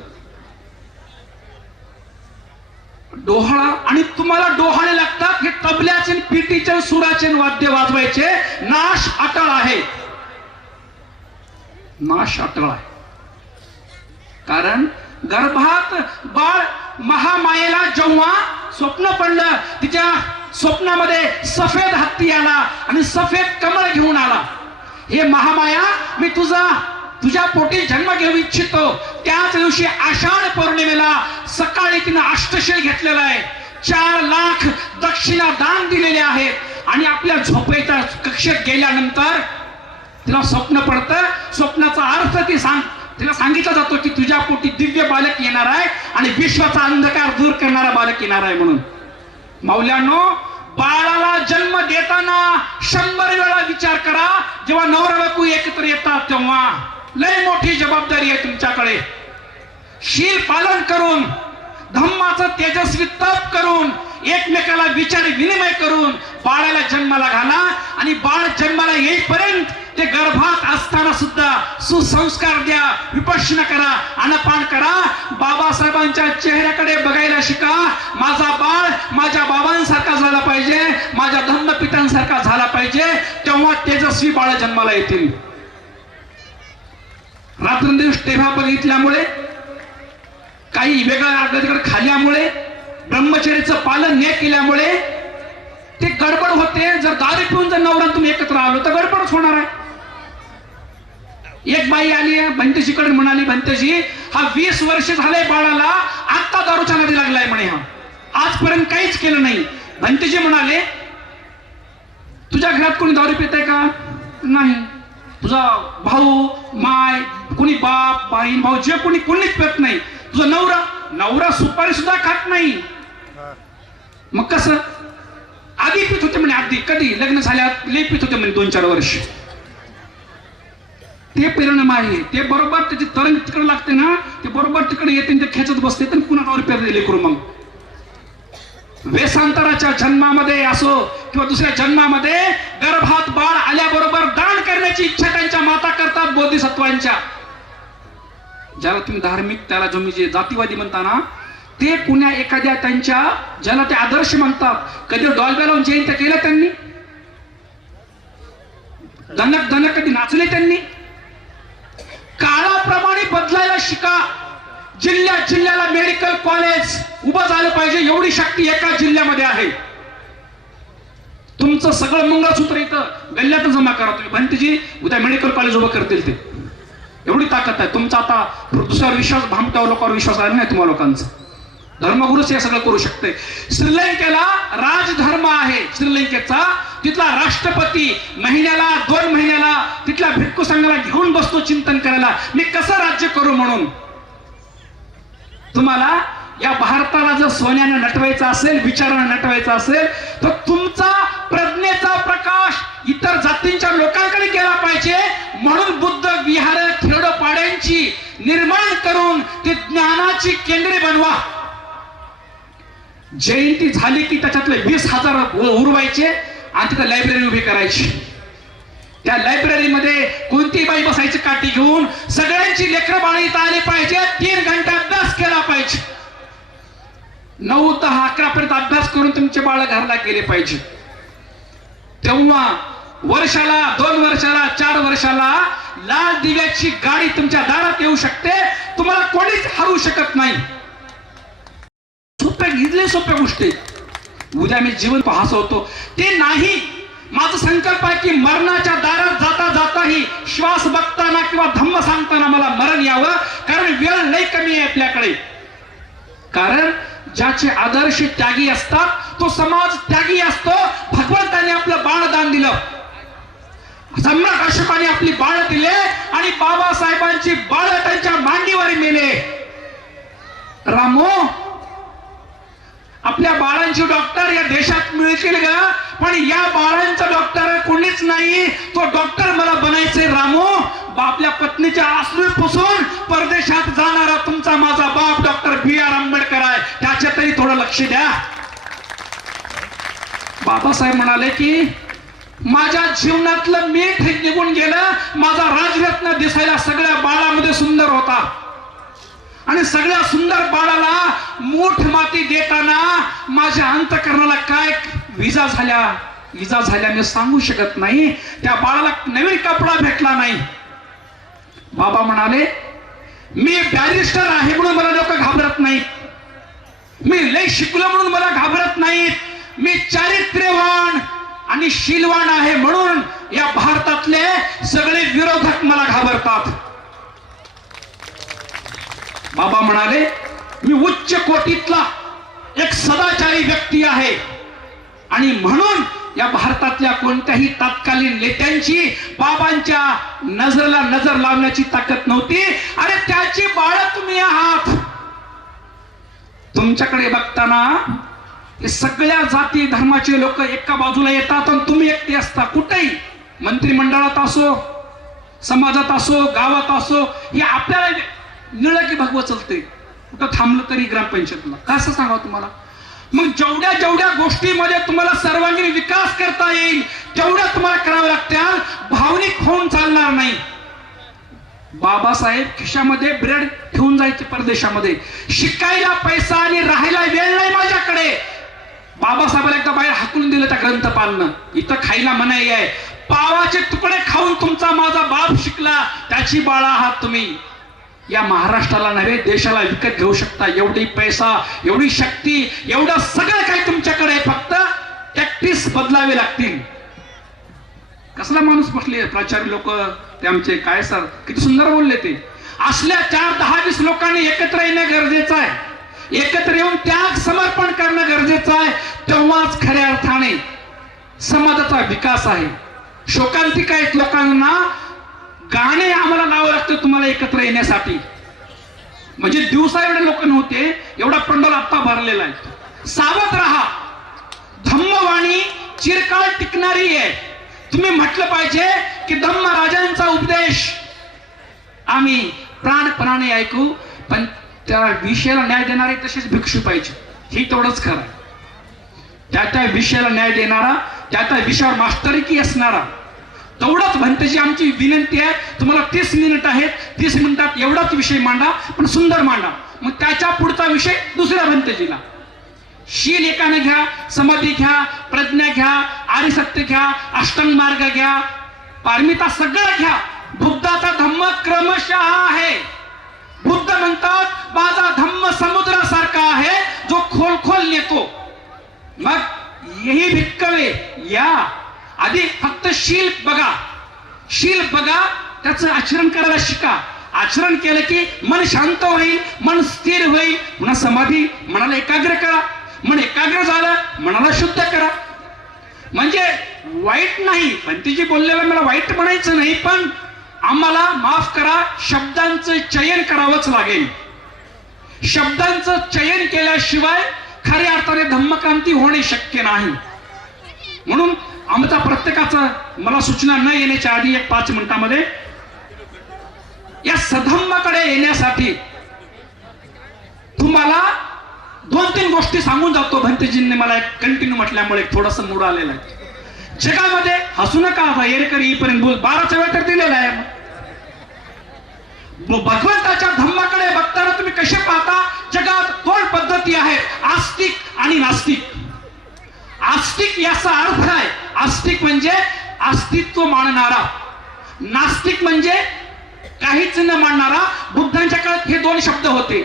डोहाळा, आणि तुम्हाला डोहाळे लागतात हे तबल्याचे, पिटीचे, सुराचे वाद्य वाजवायचे. नाश अटळ आहे, नाश अटळ आहे. कारण गर्भात बाळ महामायेला जेव्हा स्वप्न पडलं, तिच्या स्वप्नामध्ये सफेद हत्ती आला आणि सफेद कमळ घेऊन आला. हे महामाया, मी तुझ्या पोटी जन्म घेऊ इच्छितो. त्याच दिवशी आषाढ पौर्णिमेला सकाळी तिने अष्टशील घेतलेला आहे, 4 लाख दक्षिणा दान दिलेले आहेत. आणि आपल्या झोपेच्या कक्षेत गेल्यानंतर तिला स्वप्न पडतं. स्वप्नाचा अर्थ तिला सांगितलं जातो की तुझ्या पोटी दिव्य बालक येणार आहे आणि विश्वाचा अंधकार दूर करणारा बालक येणार आहे म्हणून. मौल्यांनो, बाळाला जन्म देताना 100 वेळा विचार करा. जेव्हा नवरा बायको एकत्र येतात तेव्हा लय मोठी जबाबदारी आहे तुमच्याकडे. शील पालन करून, धम्माचं तेजस्वी तप करून, एकमेकाला विचार विनिमय करून बाळाला जन्माला घाला. आणि बाळ जन्माला येईपर्यंत ते गर्भात असताना सुद्धा सुसंस्कार द्या, विपश्यना करा, अनपान करा. बाबासाहेबांच्या चेहऱ्याकडे बघायला शिका. माझा बाळ माझ्या बाबांसारखा झाला पाहिजे, माझ्या धम्मपितांसारखा झाला पाहिजे, तेव्हा तेजस्वी बाळ जन्माला येतील. रात्रंदिवस टेभा बघितल्यामुळे, काही वेगळ्या आगळीकडे खाल्ल्यामुळे, ब्रह्मचर्याचं पालन न केल्यामुळे ते गडबड होते. जर दारू पिऊन जर नवरा तुम्ही एकत्र आलो तर गडबडच होणार आहे. एक बाई आली भंतेजीकडे, म्हणाली, भंतेजी हा 20 वर्ष झाले बाळाला, आता दारूच्या नदी लागलाय म्हणे, हा आजपर्यंत काहीच केलं नाही. भंतेजी म्हणाले, तुझ्या घरात कोणी दारू पितंय का? नाही. तुझा भाऊ, माय, कोणी बाप, बहीण, भाऊ जे कोणीच पित नाही. तुझा नवरा सुपारी सुद्धा खात नाही. मग कसं? आधी पित होते म्हणे, आधी कधी लग्न झाल्यात लई पित होते म्हणे 2-4 वर्ष. ते परिणाम आहे. ते बरोबर त्याची तरंग तिकडे लागते ना, ते बरोबर तिकडे येते, ते खेचत बसते तर पुन्हा दारू पेरले करू. मग वेसांतराच्या जन्मामध्ये असो किंवा दुसऱ्या जन्मामध्ये गर्भात बाळ आल्याबरोबर दान करण्याची इच्छा त्यांच्या माता करतात, बोधिसत्वांच्या. ज्याला तुम्ही धार्मिक, त्याला तुम्ही जे जातीवादी म्हणता ना, ते कुण्या एखाद्या त्यांच्या, ज्याला ते आदर्श म्हणतात, कधी डॉल्ब्या लावून जयंत्या केल्या त्यांनी? दणक कधी नाचले त्यांनी? काळाप्रमाणे बदलायला शिका. जिल्ह्याला मेडिकल कॉलेज उभं झालं पाहिजे, एवढी शक्ती एका जिल्ह्यामध्ये आहे. तुमचं सगळं मंगळसूत्र इथं गल्ल्यात जमा करा तुम्ही. भंतेजी उद्या मेडिकल कॉलेज उभं करतील ते, एवढी ताकद आहे. तुमचा आता दुसऱ्यावर विश्वास, भामट्यावर लोकांवर विश्वास आहे नाही तुम्हाला लोकांचा. धर्मगुरुच हे सगळं करू शकते. श्रीलंकेला राजधर्म आहे श्रीलंकेचा. तिथला राष्ट्रपती महिन्याला 2 महिन्याला तिथल्या भिक्खू संघाला घेऊन बसतो चिंतन करायला, मी कसं राज्य करू म्हणून. तुम्हाला या भारताला जर सोन्यानं नटवायचं असेल, विचारानं नटवायचं असेल, तर तुमचा प्रज्ञेचा प्रकाश इतर जातींच्या लोकांकडे गेला पाहिजे. म्हणून बुद्ध विहार खेडोपाड्यांची निर्माण करून ते ज्ञानाची केंद्रे बनवा. जयंती झाली की त्याच्यातले 20,000 उरवायचे आणि तिथे लायब्ररी उभी करायची. त्या लायब्ररीमध्ये कोणती बाई बसायची काठी घेऊन, सगळ्यांची लेकरं बाळ इथं आली पाहिजे. 3 घंटे अभ्यास केला पाहिजे. 9, 10, 11 पर्यंत अभ्यास करून तुमचे बाळ घरला गेले पाहिजे. तेव्हा वर्षाला, 2 वर्षाला, 4 वर्षाला लाल दिव्याची गाडी तुमच्या दारात येऊ शकते. तुम्हाला कोणीच हरवू शकत नाही. सोप्या गोष्टी. उद्या मी जीवन हसवतो ते नाही. माझा संकल्प आहे की मरणाच्या दारात जाता जाताही श्वास बघताना किंवा धम्म सांगताना मला मरण यावं. कारण वेळ लई कमी आहे आपल्याकडे. कारण ज्याचे आदर्श त्यागी असतात, तो समाज त्यागी असतो. भगवंताने आपलं बाळदान दिलं, सम्राट अशोकाने आपली बाळ दिले आणि बाबासाहेबांची बाळ त्यांच्या मांडीवर मेले. रामो, आपल्या बाळांची डॉक्टर या देशात मिळतील का? पण या बाळांचा डॉक्टर कोणीच नाही. तो डॉक्टर मला बनायचे रामो. आपल्या पत्नीच्या आसरू पुसून परदेशात जाणारा तुमचा माझा बाप डॉक्टर B.R. आंबेडकर आहे. त्याच्या तरी थोडं लक्ष द्या. बाबासाहेब म्हणाले की माझ्या जीवनातलं मीठ निघून गेलं. माझा राजरत्न दिसायला सगळ्या बाळामध्ये सुंदर होता आणि सगळ्या सुंदर बाळाला मूठ माती देताना माझ्या अंतकरणाला काय विजा झाल्या मी सांगू शकत नाही. त्या बाळाला नवीन कपडा भेटला नाही. बाबा म्हणाले मी बॅरिस्टर आहे म्हणून मला लोक घाबरत नाहीत. मी लय शिकलो म्हणून मला घाबरत नाहीत. मी चारित्र्यवान आणि शीलवान आहे म्हणून या भारतातले सगळे विरोधक मला घाबरतात. बाबा म्हणाले मी उच्च कोटीतला एक सदाचारी व्यक्ती आहे आणि म्हणून या भारतातल्या कोणत्याही तत्कालीन नेत्यांची बाबांच्या नजरेला नजर लावण्याची ताकद नव्हती. अरे त्याची बाळ तुम्ही आहात. तुमच्याकडे बघताना हे सगळ्या जाती धर्माचे लोक एका बाजूला येतात आणि तुम्ही एकटे असता. कुठेही मंत्रिमंडळात असो, समाजात असो, गावात असो, हे आपल्याला निळं की भगवं चालते. कुठं थांबलं तरी ग्रामपंचायतला कसं सांगा तुम्हाला. मग जेवढ्या जेवढ्या गोष्टीमध्ये तुम्हाला सर्वांगीण विकास करता येईल तेवढ्या तुम्हाला करावं लागतं, भावनिक होऊन चालणार नाही. बाबासाहेब खिशामध्ये ब्रेड ठेवून जायचे परदेशामध्ये, शिकायला पैसा आणि राहायला वेळ नाही माझ्याकडे. बाबासाहेबाला एकदा बाहेर हाकलून दिलं त्या ग्रंथपालनं, इथं खायला मनाई आहे, पावाचे तुकडे खाऊन तुमचा माझा बाप शिकला, त्याची बाळा आहात तुम्ही. या महाराष्ट्राला नव्हे देशाला विकत घेऊ शकता, एवढी पैसा, एवढी शक्ती, एवढं सगळं काही तुमच्याकडे, फक्त टॅक्टिस बदलावे लागतील. कसला माणूस बसले प्राचार्य लोक ते आमचे, काय सर किती सुंदर बोलले ते. असल्या 4-10-20 लोकांनी एकत्र येणं गरजेचं आहे, एकत्र येऊन त्याग समर्पण करणं गरजेचं आहे, तेव्हाच खऱ्या अर्थाने समाजाचा विकास आहे. शोकांतिका आहेत लोकांना, गाणे आम्हाला नावं लागतं तुम्हाला एकत्र येण्यासाठी. म्हणजे दिवसा एवढे लोक नव्हते, एवढा पंडोल आता भरलेला आहे. सावध राहा, धम्मवाणी चिरकाळ टिकणारी आहे. तुम्ही म्हटलं पाहिजे की धम्मराजांचा उपदेश आम्ही प्राणपणाने ऐकू, पण त्या विषयाला न्याय देणारे तसेच भिक्षू पाहिजे, ही तेवढंच खरं. त्या विषयाला न्याय देणारा, त्या विषयावर मास्टरी असणारा, तेवढाच भंतेची आमची विनंती आहे. तुम्हाला 30 मिनिट आहेत, 30 मिनिटात एवढाच विषय मांडा, पण सुंदर मांडा. मग त्याच्या पुढचा विषय दुसऱ्या भंतेजीला. शील एकाने घ्या, समाधी घ्या, प्रज्ञा घ्या, आर्यसत्य घ्या, अष्टांग मार्ग घ्या, पारमिता सगळं घ्या. बुद्धाचा धम्म क्रमशः आहे. बुद्ध म्हणतात माझा धम्म समुद्रासारखा आहे जो खोल खोल नेतो. मग यही भिक्कवे, या आधी फक्त शील बघा, शील बघा, त्याचं आचरण करायला शिका. आचरण केलं की मन शांत होईल, मन स्थिर होईल. पुन्हा समाधी, मनाला एकाग्र करा. मन एकाग्र झालं, मनाला शुद्ध करा. म्हणजे वाईट नाही, भंतेजी बोललेलं मला वाईट म्हणायचं नाही, पण आम्हाला माफ करा, शब्दांचं चयन करावंच लागेल. शब्दांचं चयन केल्याशिवाय खऱ्या अर्थाने धम्मक्रांती होणे शक्य नाही. म्हणून आमचा प्रत्येकाचं, मला सूचना न येण्याच्या आधी 5 मिनिटांमध्ये या सधम्माकडे येण्यासाठी तुम्हाला 2-3 गोष्टी सांगून जातो. भंतेजींनी मला कंटिन्यू म्हटल्यामुळे थोडस मूड आलेला आहे. जगामध्ये हसू नका, येरेकर येईपर्यंत बोल, 12चा वेळ तर दिलेला आहे. भगवंताच्या धम्माकडे बघताना तुम्ही कसे पाहता? जगात 2 पद्धती आहेत, आस्तिक आणि नास्तिक. आस्तिक याचा अर्थ आहे, आस्तिक म्हणजे अस्तित्व मानणारा, नास्तिक म्हणजे काहीच न मानणारा. बुद्धांच्या काळात हे 2 शब्द होते.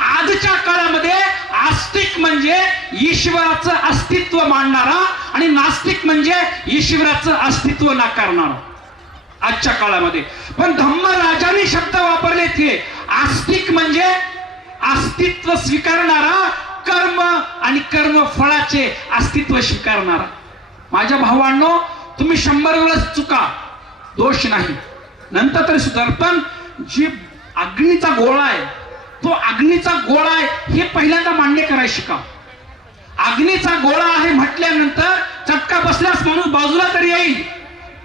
आजच्या काळामध्ये आस्तिक म्हणजे ईश्वराचं अस्तित्व मानणारा आणि नास्तिक म्हणजे ईश्वराचं अस्तित्व नाकारणारा आजच्या काळामध्ये. पण धम्मराजांनी शब्द वापरले ते आस्तिक म्हणजे अस्तित्व स्वीकारणारा, कर्म आणि कर्म फळाचे अस्तित्व स्वीकारणारा. माझ्या भावांनो, तुम्ही 100 वेळेस चुका, दोष नाही, नंतर तरी सुधार. पण जी अग्नीचा गोळा आहे, तो अग्नीचा गोळा आहे हे पहिल्यांदा मान्य करायला शिका. अग्नीचा गोळा आहे म्हटल्यानंतर चटका बसल्यास माणूस बाजूला तरी येईल,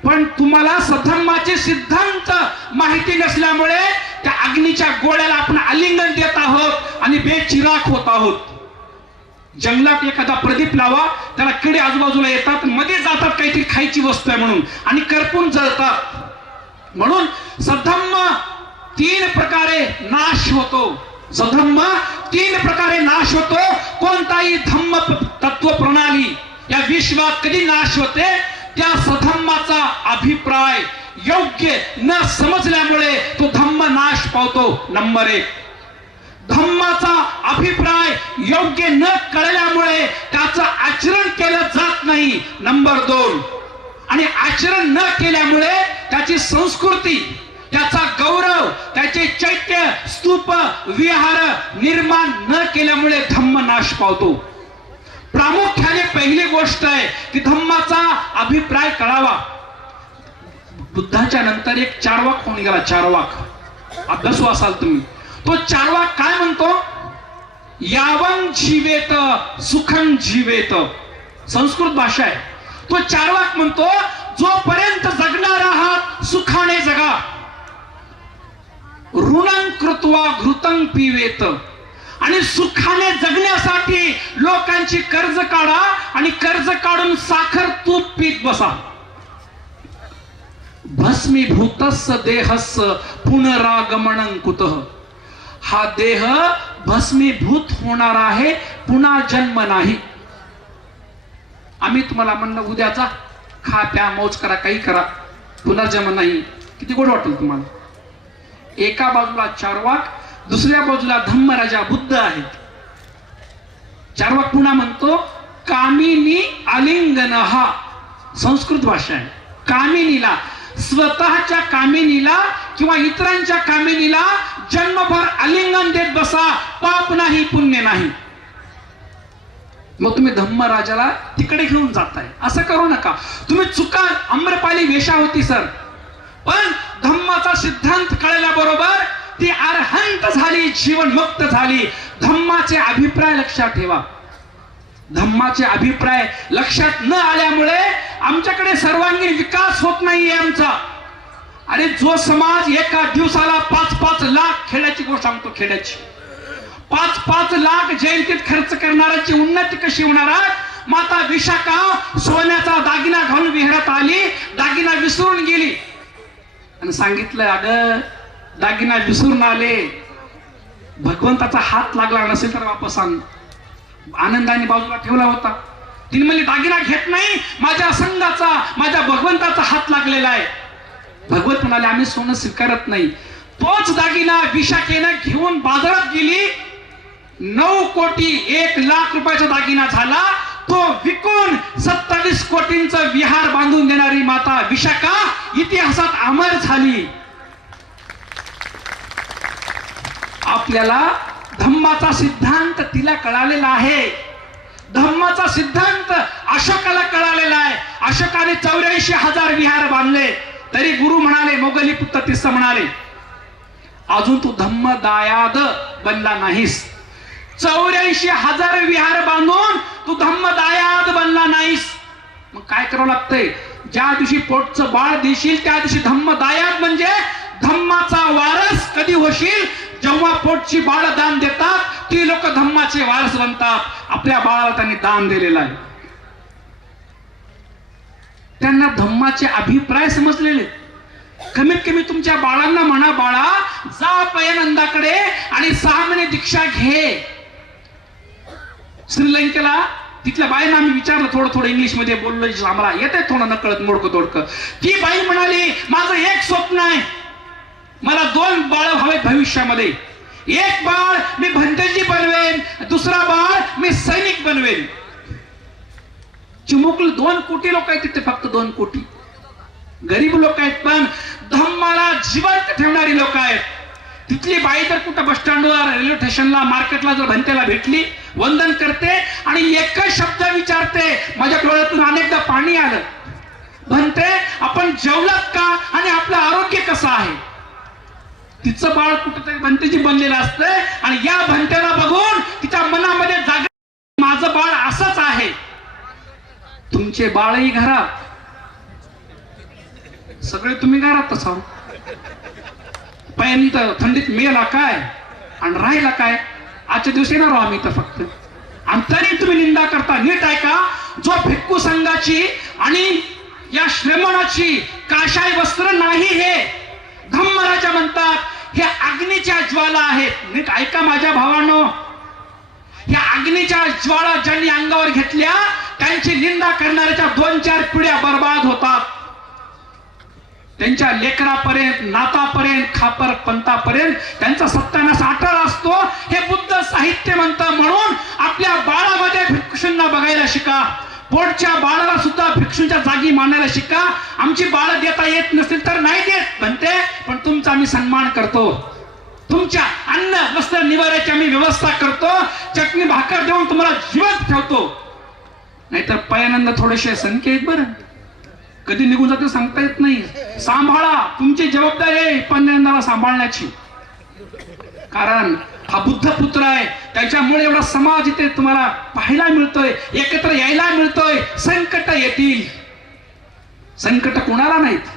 पण तुम्हाला सधम्माचे सिद्धांत माहिती नसल्यामुळे त्या अग्नीच्या गोळ्याला आपण आलिंगन देत आहोत आणि बेचिराख होत आहोत. जंगलात एखादा प्रदीप लावा, त्याला किडे आजूबाजूला येतात, मध्ये जातात काहीतरी खायची वस्तू आहे म्हणून आणि करपून जळतात. म्हणून सधम्म 3 प्रकारे नाश होतो. सधम्म 3 प्रकारे नाश होतो. कोणताही धम्म तत्व प्रणाली या विश्वात कधी नाश होते? त्या सधम्माचा अभिप्राय योग्य न समजल्यामुळे तो धम्म नाश पावतो. नंबर 1. धम्माचा अभिप्राय योग्य न कळल्यामुळे त्याचं आचरण केलं जात नाही. नंबर 2. आणि आचरण न केल्यामुळे त्याची संस्कृती, त्याचा गौरव, त्याचे चैत्य, स्तूप, विहार निर्माण न केल्यामुळे धम्म नाश पावतो. प्रामुख्याने पहिली गोष्ट आहे की धम्माचा अभिप्राय कळावा. बुद्धाच्या नंतर एक चार्वाक होऊन गेला. चार्वाक अभ्यासू असाल तुम्ही. तो चार्वाक काय म्हणतो? यावं जीवेत सुखं जीवेत, संस्कृत भाषा आहे. तो चार्वाक म्हणतो जोपर्यंत जगणार आहात सुखाने जगा. ऋणं कृत्वा घृतं पिवेत. आणि सुखाने जगण्यासाठी लोकांची कर्ज काढा आणि कर्ज काढून साखर तूप पीत बसा. भस्मीभूतस्य देहस्य पुनरागमनं कुतः. हा देह भस्मीभूत होणार आहे, पुन्हा जन्म नाही. आम्ही तुम्हाला म्हणलं उद्या जा, खा प्या मौज करा, काही करा, पुनर्जन्म नाही. किती गोड वाटेल तुम्हाला? एका बाजूला चार्वाक, दुसऱ्या बाजूला धम्मराजा बुद्ध आहेत. चार्वाक पुन्हा म्हणतो कामिनी आलिंगन, हा संस्कृत भाषा आहे. कामिनीला, स्वतःच्या कामिनीला किंवा इतरांच्या कामिनीला जन्मभर आलिंगन देत बसा, पाप नाही पुण्य नाही. मग तुम्ही धम्मराजाला तिकडे घेऊन जाताय, असं करू नका. तुम्ही चुका. आम्रपाली वेशा होती सर, पण धम्माचा सिद्धांत कळल्याबरोबर ती अरहंत झाली, जीवन मुक्त झाली. धम्माचे अभिप्राय लक्षात ठेवा. धम्माचे अभिप्राय लक्षात न आल्यामुळे आमच्याकडे सर्वांगीण विकास होत नाहीये आमचा. अरे जो समाज एका दिवसाला 5-5 लाख, खेड्याची गोष्ट सांगतो, खेड्याची 5-5 लाख जयंतीत खर्च करणाऱ्याची उन्नती कशी होणार आहे? माता विशाखा सोन्याचा दागिना घालून विहिरात आली, दागिना विसरून गेली आणि सांगितलं अगं दागिना विसरून आले, भगवंताचा हात लागला नसेल तर वापस आण. आनंदाने बाजूला ठेवला होता. तिने म्हणली दागिना घेत नाही, माझ्या संघाचा, माझ्या भगवंताचा हात लागलेला आहे. भगवंत म्हणाले आम्ही सोनं स्वीकारत नाही. तोच दागिना विशाखेनं घेऊन बाजारात गेली, 9 कोटी 1 लाख रुपयाचा दागिना झाला. तो विकून 27 कोटींचा विहार बांधून देणारी माता विशाखा इतिहासात अमर झाली. आपल्याला धम्माचा सिद्धांत तिला कळालेला आहे. धम्माचा सिद्धांत अशोकाला कळालेला आहे. अशोकाने 84,000 विहार बांधले, तरी गुरु म्हणाले, मोगली पुत्र तिस्स म्हणाले अजून तू धम्म दायाद बनला नाहीस. 84,000 विहार बांधून तू धम्म दायाद बनला नाहीस. मग काय करावं लागतंय? ज्या दिवशी पोटचं बाळ देशील त्या दिवशी धम्म दायाद म्हणजे धम्माचा वारस कधी होशील? जेव्हा पोटची बाळ दान देतात ती लोक धम्माचे वारस बनतात. आपल्या बाळाला त्यांनी दान दिलेलं आहे. त्यांना धम्माचे अभिप्राय समजलेले. कमीत कमी तुमच्या बाळांना म्हणा, बाळा जा पयनंदाकडे आणि 6 महिने दीक्षा घे. श्रीलंकेला तिथल्या बाईंना आम्ही विचारलं, थोडं इंग्लिश मध्ये बोललो, आम्हाला येते थोडं नकळत मोडकं तोडकं. ती बाई म्हणाली माझं एक स्वप्न आहे, मला 2 बाळ हवेत भविष्यामध्ये. एक बाळ मी भंतेजी बनवेन, दुसरा बाळ मी सैनिक बनवेन. चिमुकले 2 कोटी लोक आहेत तिथे, फक्त 2 कोटी गरीब लोक आहेत, पण धम्माला जिवंत ठेवणारी लोक आहेत. तिथली बाई जर कुठं बस स्टँडवर, रेल्वे स्टेशनला, मार्केटला जर भंतेला भेटली, वंदन करते आणि एकच शब्द विचारते, माझ्या डोळ्यातून अनेकदा पाणी आलं, भंते आपण जेवलात का आणि आपलं आरोग्य कसं आहे? तिचं बाळ कुठंतरी भंतेजी बनलेलं असतंय आणि या भंतेला बघून तिच्या मनामध्ये जागा, माझं बाळ असंच आहे. तुमचे बाळही घरात, सगळे तुम्ही घरात तसा. पहिल्यांदा थंडीत मेला काय आणि राहिला काय? आजच्या दिवशी येणार आम्ही तर फक्त. आणि तरी तुम्ही निंदा करता. नीट ऐका, जो भिक्खू संघाची आणि या श्रमणाची काशाय वस्त्र नाही, हे धम्मराजा म्हणतात, हे अग्नीच्या ज्वाला आहेत. नीट ऐका माझ्या भावांनो, या अग्नीच्या ज्वाला ज्यांनी अंगावर घेतल्या त्यांची निंदा करणाऱ्याच्या 2-4 पिढ्या बर्बाद होतात. त्यांच्या लेकरापर्यंत, नातापर्यंत, खापर पंतापर्यंत त्यांचा सत्यानाश अटळ असतो. हे बुद्ध साहित्य म्हणतं. म्हणून आपल्या बाळामध्ये भिक्षूंना बघायला शिका. पोटच्या बाळाला सुद्धा भिक्षूंच्या जागी मानायला शिका. आमची बाळ देता येत नसेल तर नाही देत म्हणते, पण तुमचा आम्ही सन्मान करतो. तुमच्या अन्न वस्त्र निवाऱ्याची आम्ही व्यवस्था करतो. चटणी भाकर देऊन तुम्हाला जिवंत ठेवतो. नाहीतर पयानंद थोडेसे संख्या आहेत बरं, कधी निघून जाते सांगता येत नाही. सांभाळा, तुमची जबाबदारी आहे पयानंदाला सांभाळण्याची. कारण हा बुद्ध पुत्र आहे, त्याच्यामुळे एवढा समाज इथे तुम्हाला पाहायला मिळतोय, एकत्र यायला मिळतोय. संकट येतील, संकट कुणाला नाहीत.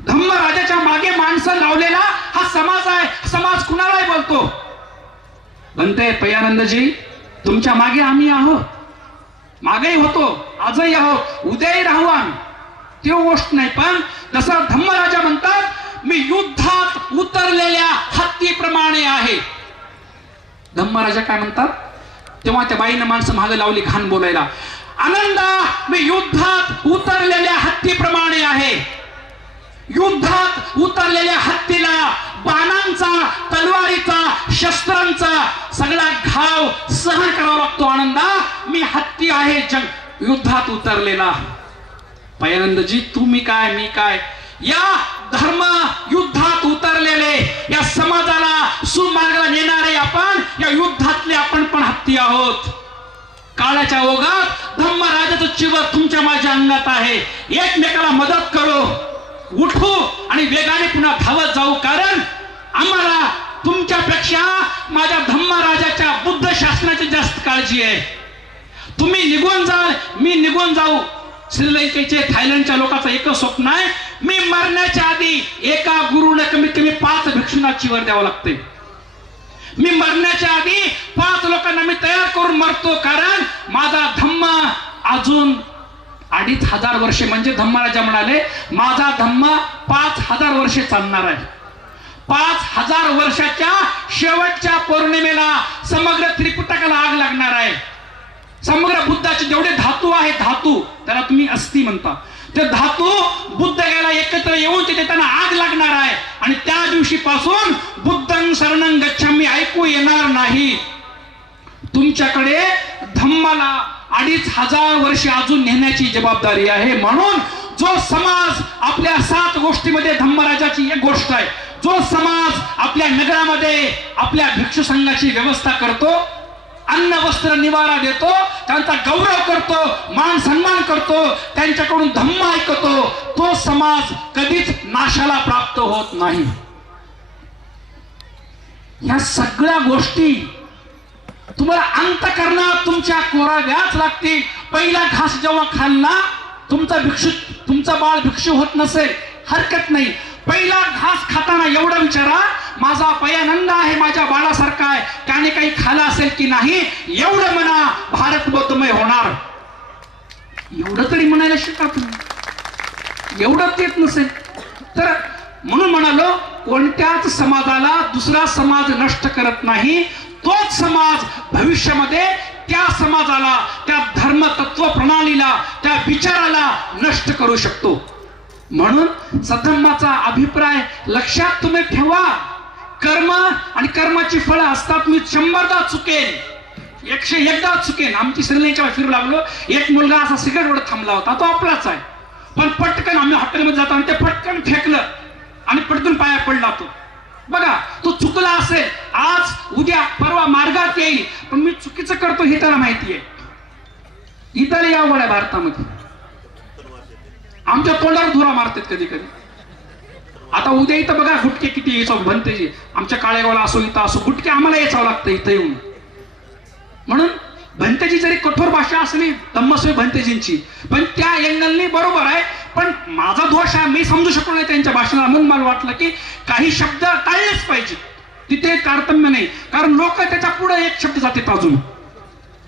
धम्मराजाच्या मागे माणसं लावलेला हा समाज आहे. समाज कुणालाही बोलतो. म्हणते पयानंदजी, तुमच्या मागे आम्ही आहोत, मागेही होतो, आजही आहोत, उद्याही राहू आम्ही, ती गोष्ट नाही. पण जसं धम्मराजा म्हणतात, मी युद्धात उतरलेल्या हत्तीप्रमाणे आहे. धम्मराजा काय म्हणतात, तेव्हा त्या बाईनं माणसं मागे लावली घाण बोलायला. आनंदा, मी युद्धात उतरलेल्या हत्तीप्रमाणे आहे. युद्धात उतरलेल्या हत्तीला बाणांचा, तलवारीचा, शस्त्रांचा सगळा घाव सहन करावा लागतो. आनंदा, मी हत्ती आहे युद्धात उतरलेला. पयानंदजी, तुम्ही काय मी काय, या धर्म युद्धात उतरलेले, या समाजाला सुमार्गाला नेणारे आपण, या युद्धातले आपण पण हत्ती आहोत. काळाच्या ओघात धम्मराजाचं चिवर तुमच्या माझ्या अंगात आहे. एकमेकाला मदत करू, उठू आणि वेगाने पुन्हा धावत जाऊ. कारण आम्हाला तुमच्यापेक्षा माझ्या धम्मराजाच्या बुद्ध शासनाची जास्त काळजी आहे. तुम्ही निघून जाल, मी निघून जाऊ. श्रीलंकेचे, थायलंडच्या लोकांचं एकच स्वप्न आहे, मी मरण्याच्या आधी एका गुरुने कमीत कमी 5 भिक्षूंना चिवर द्यावं लागते. मी मरण्याच्या आधी 5 लोकांना मी तयार करून मरतो. कारण माझा धम्म अजून 2500 वर्षे, म्हणजे धम्मराजा म्हणाले माझा धम्म 5000 वर्षे चालणार आहे. 5000 वर्षाच्या शेवटच्या पौर्णिमेला समग्र त्रिपिटकाला आग लागणार आहे. समग्र बुद्धाचे जेवढे धातू आहे, धातू त्याला तुम्ही अस्थि म्हणता, ते धातू बुद्ध याला एकत्र येऊन तिथे त्यांना आग लागणार आहे. आणि त्या दिवशी पासून बुद्धं शरणं गच्छामी ऐकू येणार नाही. तुमच्याकडे धम्माला 2500 वर्षे अजून नेण्याची जबाबदारी आहे. म्हणून जो समाज आपल्या 7 गोष्टीमध्ये, धम्मराजाची एक गोष्ट आहे, जो समाज आपल्या नगरामध्ये आपल्या भिक्षू संघाची व्यवस्था करतो, अन्न वस्त्र निवारा देतो, त्यांचा गौरव करतो, मान सन्मान करतो, त्यांच्याकडून धम्म ऐकतो, तो समाज कधीच नाशाला प्राप्त होत नाही. ह्या सगळ्या गोष्टी तुम्हाला अंतःकरणात तुमच्या कोराव्याच लागतील. पहिला घास जेव्हा खाल्ला, तुमचा बाळ भिक्षू होत नसेल हरकत नाही, पहिला घास खाताना एवढं विचारा, माझा पयानंद आहे, माझ्या बाळासारखा आहे, त्याने काही खाल्लं असेल की नाही, एवढं म्हणा, भारत बौद्धमय होणार. एवढं तरी म्हणायला शिका तुम्ही. एवढं येत नसेल तर, म्हणून म्हणालो, कोणत्याच समाजाला दुसरा समाज नष्ट करत नाही. तोच समाज भविष्यामध्ये त्या समाजाला, त्या धर्म तत्व प्रणालीला, त्या विचाराला नष्ट करू शकतो. म्हणून सद्धम्माचा अभिप्राय लक्षात तुम्ही ठेवा. कर्म आणि कर्माची फळं असतात. मी 100दा चुकेन, 101दा चुकेन. आमची श्रीलंकेला फिरू लागलो, एक मुलगा असा सिगारेट ओढत थांबला होता, तो आपलाच आहे, पण पटकन आम्ही हॉटेलमध्ये जातो आणि ते पटकन फेकलं आणि पटकन पाया पडला. तो बघा, तो चुकला असेल, आज उद्या परवा मार्गात येईल, पण मी चुकीचं करतो हे त्याला माहिती आहे. इतर यावं आहे भारतामध्ये, आमच्या तोंडावर धुरा मारतात कधी कधी. आता उद्या इथं बघा गुटके किती यायचं भंतेजी, आमच्या काळेगावला असो, इथं असो, गुटके आम्हाला यायचं लागतं इथं येऊन. म्हणून भंतेजी जरी कठोर भाषा असली धम्मस्वी भंतेजींची, पण त्या अँगलने बरोबर आहे. पण माझा दोष आहे, मी समजू शकलो नाही त्यांच्या भाषणाला, म्हणून मला वाटलं की काही शब्द टाळलेच पाहिजे, तिथे तारतम्य नाही. कारण लोक त्याच्या पुढे एक शब्द जातात, अजून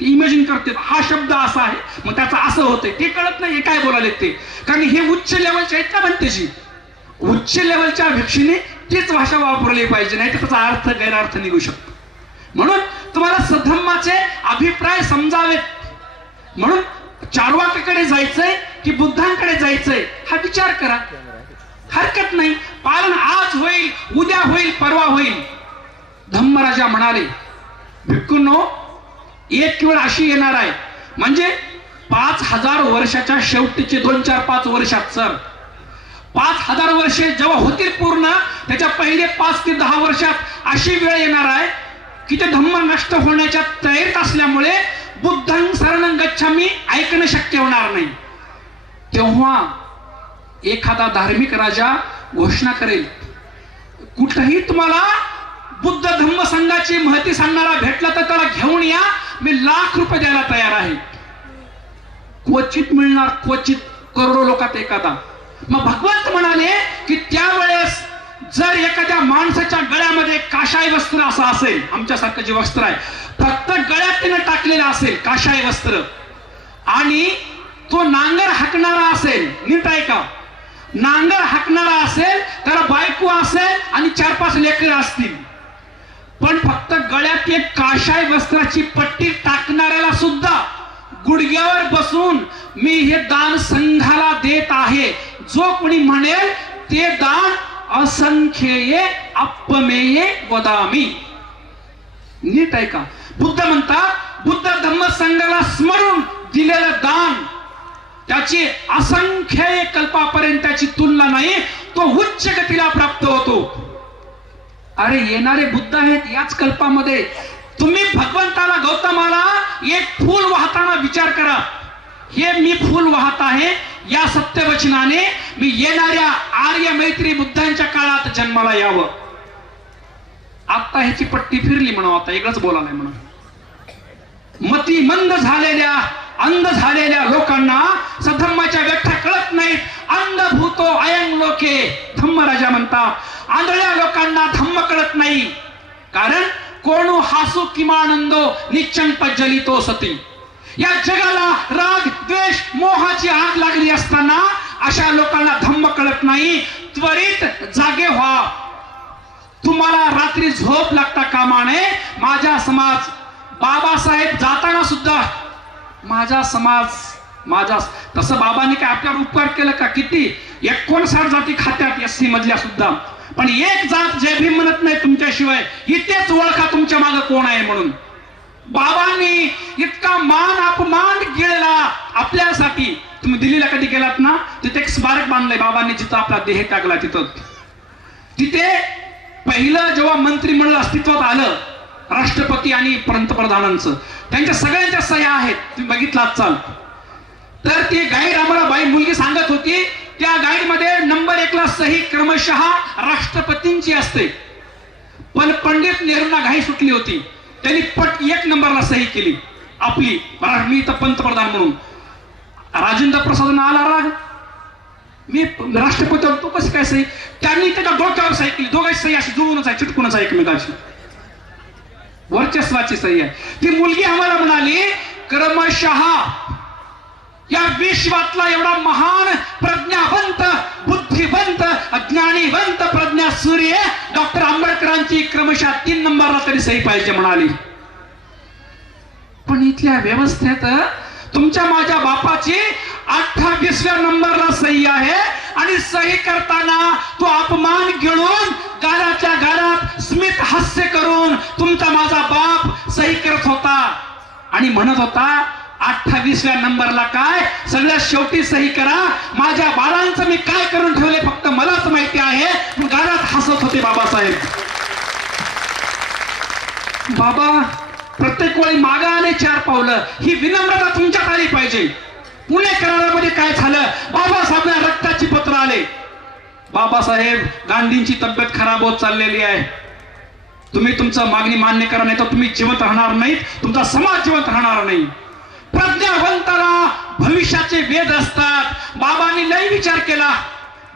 इमॅजिन करते हा शब्द असा आहे, मग त्याचं असं होतंय, ते कळत नाही काय बोलायला ते. कारण हे उच्च लेवलचे आहेत का भंतेजी, उच्च लेवलच्या भिक्षीने तीच भाषा वापरली पाहिजे, नाही तर त्याचा अर्थ गैरअर्थ निघू शकतो. म्हणून तुम्हाला सद्धम्माचे अभिप्राय समजावेत. म्हणून चार्वाकाकडे जायचंय की बुद्धांकडे जायचंय हा विचार करा, हरकत नाही. पालन आज होईल, उद्या होईल, परवा होईल. धम्मराजा म्हणाले, भिक्खूंनो, एक वेळ अशी येणार आहे, म्हणजे 5000 वर्षाच्या शेवटीचे 2-4-5 वर्षात, सर 5000 वर्षे जेव्हा होतील पूर्ण, त्याच्या पहिले 5 ते 10 वर्षात अशी वेळ येणार आहे की ते धम्म नष्ट होण्याच्या तयारीत असल्यामुळे बुद्धं शरणं गच्छामी ऐकणं शक्य होणार नाही. तेव्हा एखादा धार्मिक राजा घोषणा करेल, कुठेही तुम्हाला बुद्ध धम्म संघाची महती सांगणारा भेटला तर त्याला घेऊन या, मी ₹1,00,000 द्यायला तयार आहे. क्वचित मिळणार, क्वचित, करोडो लोकात एखादा. मग भगवंत म्हणाले की त्यावेळेस जर एखाद्या माणसाच्या गळ्यामध्ये काशाय वस्त्र असं असेल, आमच्यासारखं जे वस्त्र आहे फक्त गळ्यात त्यानं टाकलेलं असेल काशाय वस्त्र, आणि तो नांगर हाकणारा असेल, नीट ऐका, नांगर हाकणारा असेल, त्याला बायको असेल आणि 4-5 लेकरं असतील, पण फक्त गळ्यात एक काशाय वस्त्राची पट्टी टाकणाऱ्याला सुद्धा गुडघ्यावर बसून मी हे दान संघाला देत आहे, जो कोणी म्हणेल ते दान असंख्येय अपमेय वदामी. नीट ऐका, बुद्ध म्हणतात बुद्ध धम्म संघाला स्मरून दिलेलं दान त्याची असंख्य कल्पापर्यंत त्याची तुलना नाही, तो उच्च गतीला प्राप्त होतो. अरे येणारे बुद्ध आहेत याच कल्पामध्ये. तुम्ही भगवंताला गौतमाला एक फूल वाहताना विचार करा, हे मी फूल वाहत आहे या सत्यवचनाने मी येणाऱ्या आर्य मैत्री बुद्धांच्या काळात जन्माला यावं. आता ह्याची पट्टी फिरली म्हणून आता वेगळंच बोलायला म्हणून. मती मंद झालेल्या अंध झालेल्या लोकांना सधम्माच्या व्याख्या कळत नाहीत. अंधभूतो अयं लोके, धम्मराजा म्हणतात आंधळ्या लोकांना धम्म कळत नाही. कारण कोणू हासू किमानंदो निश्चंत जलितो सती. या जगाला राग द्वेष मोहाची आग लागली असताना अशा लोकांना धम्म कळत नाही. त्वरित जागे व्हा. तुम्हाला रात्री झोप लागता कामा नये. माझा समाज, बाबासाहेब जाताना सुद्धा माझा समाज, माझा, तसं बाबांनी काय आपल्यावर उपकार केलं का? किती 59 जाती खात्यात एससी मधल्या सुद्धा, पण एक जात जय भीम म्हणत नाही तुमच्याशिवाय. इथेच ओळखा तुमच्या मागे कोण आहे म्हणून. बाबांनी इतका मान अपमान केला आपल्यासाठी. तुम्ही दिल्लीला कधी गेलात ना, तिथे एक स्मारक बांधलंय बाबांनी जिथं आपला देह टाकला तिथं. तिथे पहिलं जेव्हा मंत्रिमंडळ अस्तित्वात आलं राष्ट्रपती आणि पंतप्रधानांचं, त्यांच्या सगळ्यांच्या सह्या आहेत, तुम्ही बघितलात चाल. तर ती गाईड आम्हाला बाई मुलगी सांगत होती, त्या गाईड मध्ये नंबर 1 ला सही क्रमशः राष्ट्रपतींची असते, पण पंडित नेहरूंना घाई सुटली होती. त्यांनी पट 1 नंबरला सही केली आपली, मी तर पंतप्रधान म्हणून. राजेंद्र प्रसाद आला राग, मी राष्ट्रपती तो कशी काय सही? त्यांनी त्याच्या डोक्यावर सही केली. दोघांची सही अशी जुळूनच आहे, चिटकूनच आहे एकमेकाची, वर्चस्वाची सही आहे. ती मुलगी आम्हाला म्हणाली क्रमशः या विश्वातला एवढा महान प्रज्ञावंत बुद्धिवंत ज्ञानीवंत प्रज्ञा सूर्य डॉक्टर आंबेडकरांची क्रमशः 3 नंबरला तरी सही पाहिजे म्हणाली. पण इथल्या व्यवस्थेत तुमच्या माझ्या बापाची 28व्या नंबरला सही आहे, आणि सही करताना तो अपमान गिळून गालाच्या गालात स्मित हास्य करून तुमचा माझा बाप सही करत होता आणि म्हणत होता 28व्या नंबरला काय, सगळ्यात शेवटी सही करा. माझ्या बाळांचं मी काय करून ठेवले फक्त मलाच माहिती आहे. गालात हसत होते बाबासाहेब. बाबा प्रत्येक वेळी मागा आले 4 पावलं. ही विनम्रता तुमच्यात आली पाहिजे. पुणे करारामध्ये काय झालं, बाबासाहेबांना रक्ताची पत्र आले. बाबासाहेब गांधींची तब्येत खराब होत चाललेली आहे, तुम्ही तुमचं मागणी मान्य करा, नाही तर तुम्ही जिवंत राहणार नाहीत, तुमचा समाज जिवंत राहणार नाही. प्रज्ञावंताला भविष्याचे वेध असतात. बाबांनी लई विचार केला.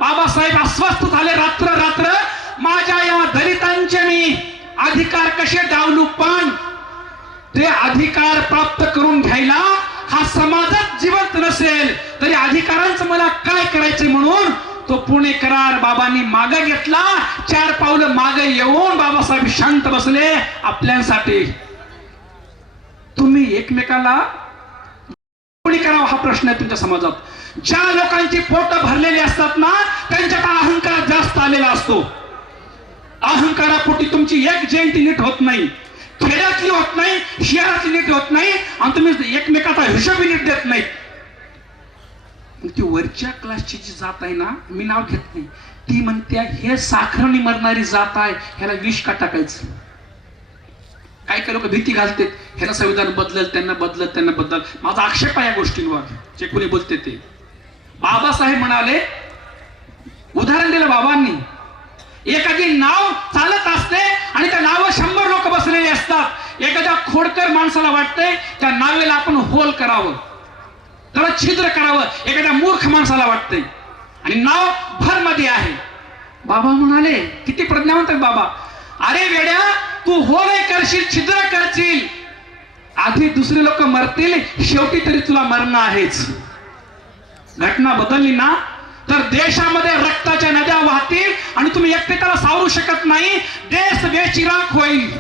बाबासाहेब अस्वस्थ झाले. रात्र रात्र माझ्या या दलितांचे मी अधिकार कसे डावलू, पण ते अधिकार प्राप्त करून घ्यायला हा समाजात जिवंत नसेल तरी अधिकारांचं मला काय करायचे म्हणून तो पुणे करार बाबांनी मागे घेतला. 4 पावलं मागे येऊन बाबासाहेब शांत बसले आपल्यासाठी. तुम्ही एकमेकाला कोणी करावं हा प्रश्न आहे तुमच्या समाजात. ज्या लोकांची पोट भरलेली असतात ना, त्यांच्यात अहंकार जास्त आलेला असतो. अहंकारापोटी तुमची एक जयंती नीट होत नाही, खेड्यातली होत नाही, शहरातली नीट होत नाही, आणि तुम्ही एकमेकाचा हिशोबी नीट देत नाही. ती वरच्या क्लासची जी जात आहे ना, मी नाव घेत नाही, ती म्हणते हे साखरणी मरणारी जात आहे, ह्याला विष का टाकायचं. काही काही लोक भीती घालते, ह्याला संविधान बदलल, त्यांना बदलल, त्यांना बदल. माझा आक्षेप आहे या गोष्टींवर जे कोणी बोलते ते. बाबासाहेब म्हणाले, उदाहरण दिलं बाबांनी, एखादी नाव चालत असते आणि त्या नावावर 100 लोक बसलेले असतात. एखाद्या खोडकर माणसाला वाटतंय त्या नावेला आपण होल करावं, त्याला छिद्र करावं. एखाद्या मूर्ख माणसाला वाटतंय आणि नाव भर मध्ये आहे. बाबा म्हणाले, किती प्रज्ञावंत आहे बाबा, अरे वेड्या, तू हो नाही करशील, छिद्र करशील, आधी दुसरे लोक मरतील, शेवटी तरी तुला मरणं आहेच. घटना बदलली ना तर देशामध्ये रक्ताच्या नद्या वाहतील आणि तुम्ही एकटे त्याला सावरू शकत नाही. देश बेचिराख होईल.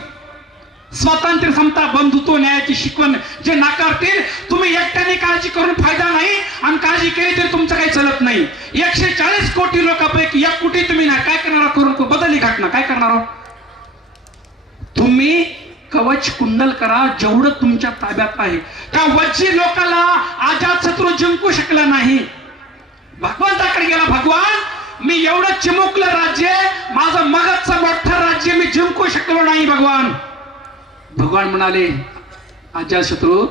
स्वातंत्र्य, समता, बंधुत्व, न्यायाची शिकवण जे नाकारतील, तुम्ही एकट्याने काळजी करून फायदा नाही, आणि काळजी केली तरी तुमचं काही चालत नाही. 140 कोटी लोकांपैकी 1 कोटी तुम्ही नाही, काय करणार करून बदलली घटना, काय करणार आहोत तुम्ही? कवच कुंडल करा जेवढं तुमच्या ताब्यात आहे. त्या वज्जी लोकाला अजातशत्रू जिंकू शकला नाही. भगवंताकडे गेला, भगवान मी एवढं चिमुकलं राज्य, माझं मगजचं मोठं राज्य मी जिंकू शकलो नाही भगवान. भगवान म्हणाले, अजातशत्रू,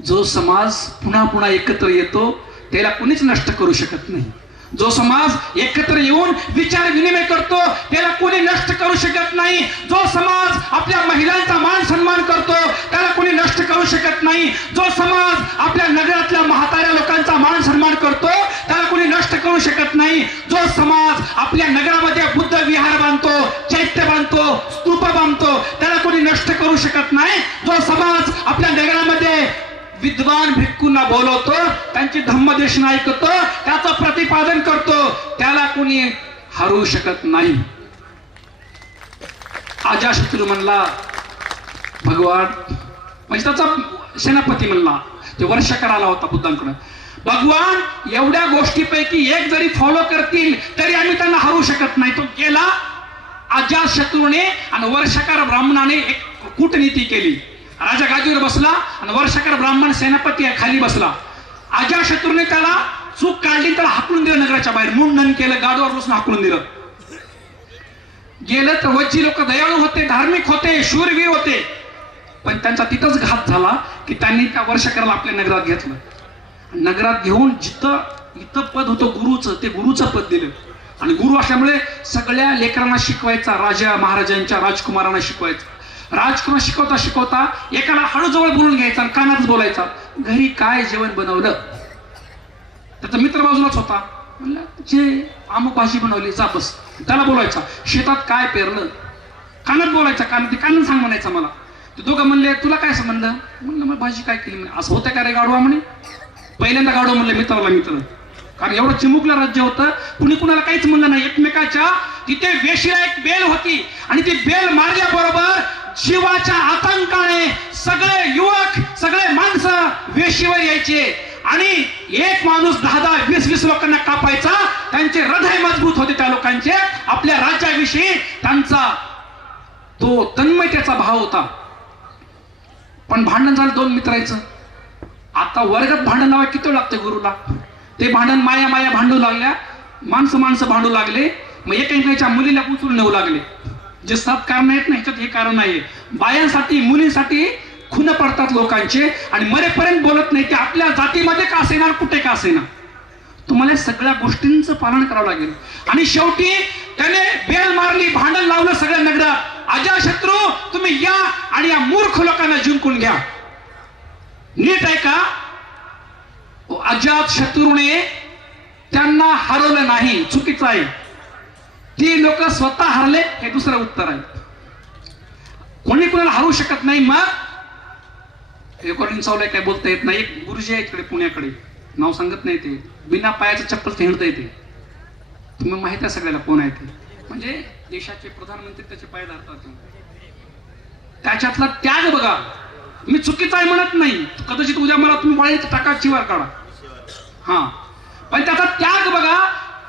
जो समाज पुन्हा पुन्हा एकत्र येतो त्याला कोणीच नष्ट करू शकत नाही. जो समाज एकत्र येऊन विचार विनिमय करतो त्याला कोणी नष्ट करू शकत नाही. जो समाज आपल्या महिलांचा मान सन्मान करतो त्याला कोणी नष्ट करू शकत नाही. जो समाज आपल्या नगरातल्या म्हाताऱ्या लोकांचा मान सन्मान करतो त्याला कोणी नष्ट करू शकत नाही. जो समाज आपल्या नगरामध्ये बुद्ध विहार बांधतो, चैत्य बांधतो, स्तूप बांधतो त्याला कोणी नष्ट करू शकत नाही. जो समाज आपल्या नगरामध्ये विद्वान भिक्खूंना बोलवतो, त्यांची धम्मदेशना ऐकतो, त्याचं प्रतिपादन करतो, त्याला कोणी हरवू शकत नाही. अजातशत्रू म्हणला, भगवान म्हणजे त्याचा सेनापती म्हणला, ते वर्षकर आला होता बुद्धांकडे, भगवान एवढ्या गोष्टीपैकी एक जरी फॉलो करतील तरी आम्ही त्यांना हरवू शकत नाही. तो गेला. अजातशत्रूने आणि वर्षकर ब्राह्मणाने एक कूटनीती केली. राजा गादीवर बसला आणि वर्षकर ब्राह्मण सेनापती खाली बसला. अजातशत्रूने त्याला चूक काढली, त्याला हाकलून दिलं नगराच्या बाहेर, मुंडन केलं, गाडीवर बसून हाकलून दिलं. गेलं तर वज्जी लोक दयाळू होते, धार्मिक होते, शूरवीर होते, पण त्यांचा तिथंच घात झाला की त्यांनी त्या वर्षकराला आपल्या नगरात घेतलं. नगरात घेऊन जिथं इथं पद होतं गुरुचं, ते गुरुचं पद दिलं. आणि गुरु असल्यामुळे सगळ्या लेकरांना शिकवायचा, राजा महाराजांच्या राजकुमारांना शिकवायचा. राजकुमार शिकवता शिकवता एकाला हळूजवळ बोलून घ्यायचा आणि कानातच बोलायचा, घरी काय जेवण बनवलं. त्याचा मित्र बाजूलाच होता, म्हणलं जे अमुक भाजी बनवली, जा बस. त्याला बोलायचा, शेतात काय पेरलं, कानात बोलायचा, कानात सांग म्हणायचा मला. ते दोघं म्हणले, तुला काय संबंध? म्हणलं मग भाजी काय केली. म्हणे असं होतं का रे गाडवा? म्हणे पहिल्यांदा गाडवा म्हणले मित्राला मित्र, कारण एवढं चिमुकलं राज्य होतं, कुणी कुणाला काहीच म्हणलं नाही. एकमेकाच्या तिथे वेशीला एक बेल होती आणि ती बेल मारल्याबरोबर शिवाच्या आतंकाने सगळे युवक, सगळे माणसं वेशीवर यायचे आणि एक माणूस 10-10, 20-20 लोकांना कापायचा. त्यांचे हृदय मजबूत होते त्या लोकांचे, आपल्या राज्याविषयी त्यांचा तो तन्मयतेचा भाव होता. पण भांडण झालं दोन मित्रांचं. आता वर्गात भांडण लावाय किती लागते गुरुला. ते भांडण माया माया भांडू लागल्या, माणसं भांडू लागले. मग एकमेकांच्या मुलीला उचलून नेऊ लागले. जे 7 कारण आहेत ना, ह्याच्यात हे कारण आहे. बायांसाठी, मुलींसाठी खून पडतात लोकांचे आणि मरेपर्यंत बोलत नाही की आपल्या जातीमध्ये का असेना, कुठे का असेना. तुम्हाला सगळ्या गोष्टींचं पालन करावं लागेल. आणि शेवटी त्याने बेल मारली, भांडण लावलं सगळ्या नगरात. अजातशत्रू तुम्ही या आणि या मूर्ख लोकांना जिंकून घ्या. नीट आहे का? अजातशत्रूने त्यांना हरवलं नाही, चुकीचं आहे. ती लोक स्वतः हरले, हे दुसरं उत्तर आहे. कोणी कोणाला हरवू शकत नाही. मग रेकॉर्डिंग चालू आहे, काय बोलता येत नाही. एक गुरुजी आहे इकडे पुण्याकडे, नाव सांगत नाही, ते बिना पायाचं चप्पल हिंडता येते. तुम्ही माहित आहे सगळ्याला कोण आहे ते. म्हणजे देशाचे प्रधानमंत्री त्याचे पाय धरतात. त्याच्यातला त्याग बघा. मी चुकीचं आहे म्हणत नाही, कदाचित उद्या मला तुम्ही वाळीत टाका, चिवार काढा, हा, पण त्याचा त्याग बघा.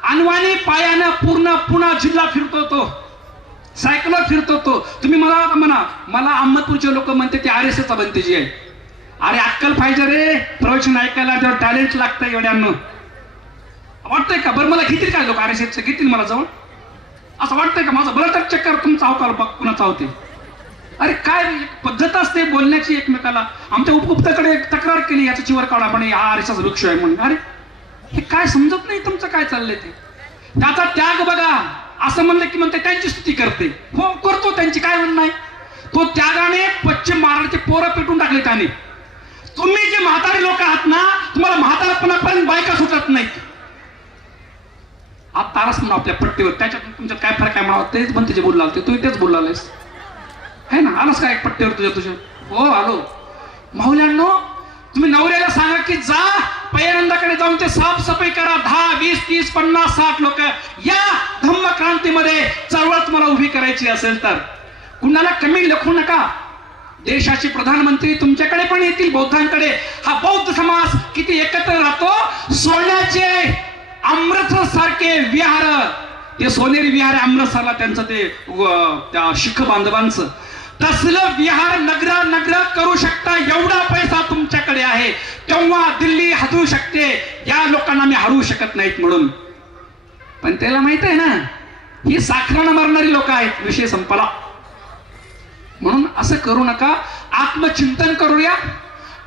अनवाणी पायानं पूर्ण पुन्हा जिल्हा फिरतो, तो सायकलवर फिरतो तो. तुम्ही मला म्हणा, मला अहमदपूरचे लोक म्हणते ते RSSचा बनतेजी आहे. अरे अक्कल पाहिजे रे, प्रवचन ऐकायला तेव्हा टॅलेंट लागतं एवढ्यानं. वाटतंय का? बरं मला घेतील काय लोक RSSचं, घेतील मला जवळ असं वाटतंय का? माझं बरं तर चक्कर तुमचा अवकाल बघ कुणाचा होते. अरे काय पद्धत असते बोलण्याची एकमेकाला. आमच्या उपगुप्ताकडे तक्रार केली, याचा चिवर काढा म्हणे, हा RSS वृक्ष आहे म्हणून. अरे हे काय समजत नाही तुमचं काय चाललंय ते. त्याचा त्याग बघा. असं म्हणलं की म्हणते त्यांची स्तुती करते. हो करतो, त्यांची काय म्हणणं आहे. तो त्यागाने पश्चिम महाराष्ट्राचे पोरं पेटून टाकले त्याने. तुम्ही जे म्हातारे लोक आहात ना, तुम्हाला म्हातारपणापर्यंत बायका सुटत नाहीत. आता तारस म्हणून आपल्या पट्टीवर, त्याच्यातून तुमच्यात काय फरक आहे म्हणा, तेच म्हणते जे बोलला तू तेच बोललास है ना, आलास काय पट्टीवर तुझ्या? हो आलो. माऊल्यांनो, तुम्ही नवऱ्याला सांगा की जा पैनंदाकडे जाऊन ते साफसफाई करा, 10, 20, 30, 50, 60 लोक या धम्म क्रांतीमध्ये चळवळ तुम्हाला उभी करायची असेल तर. कुणाला कमी लेखू नका. देशाचे प्रधानमंत्री तुमच्याकडे पण येतील, बौद्धांकडे. हा बौद्ध समाज किती एकत्र राहतो. सोन्याचे अमृतसर सारखे विहार, ते सोनेरी विहार आहे अमृतसरला त्यांचं, ते त्या शीख बांधवांचं तसलं विहार नगर करू शकता एवढा पैसा तुमच्याकडे आहे. तेव्हा दिल्ली हरवू शकते, या लोकांना मी हरवू शकत नाहीत म्हणून. पण त्याला माहित आहे ना, ही साखरानं मारणारी लोक आहेत. विषय संपला. म्हणून असं करू नका. आत्मचिंतन करूया,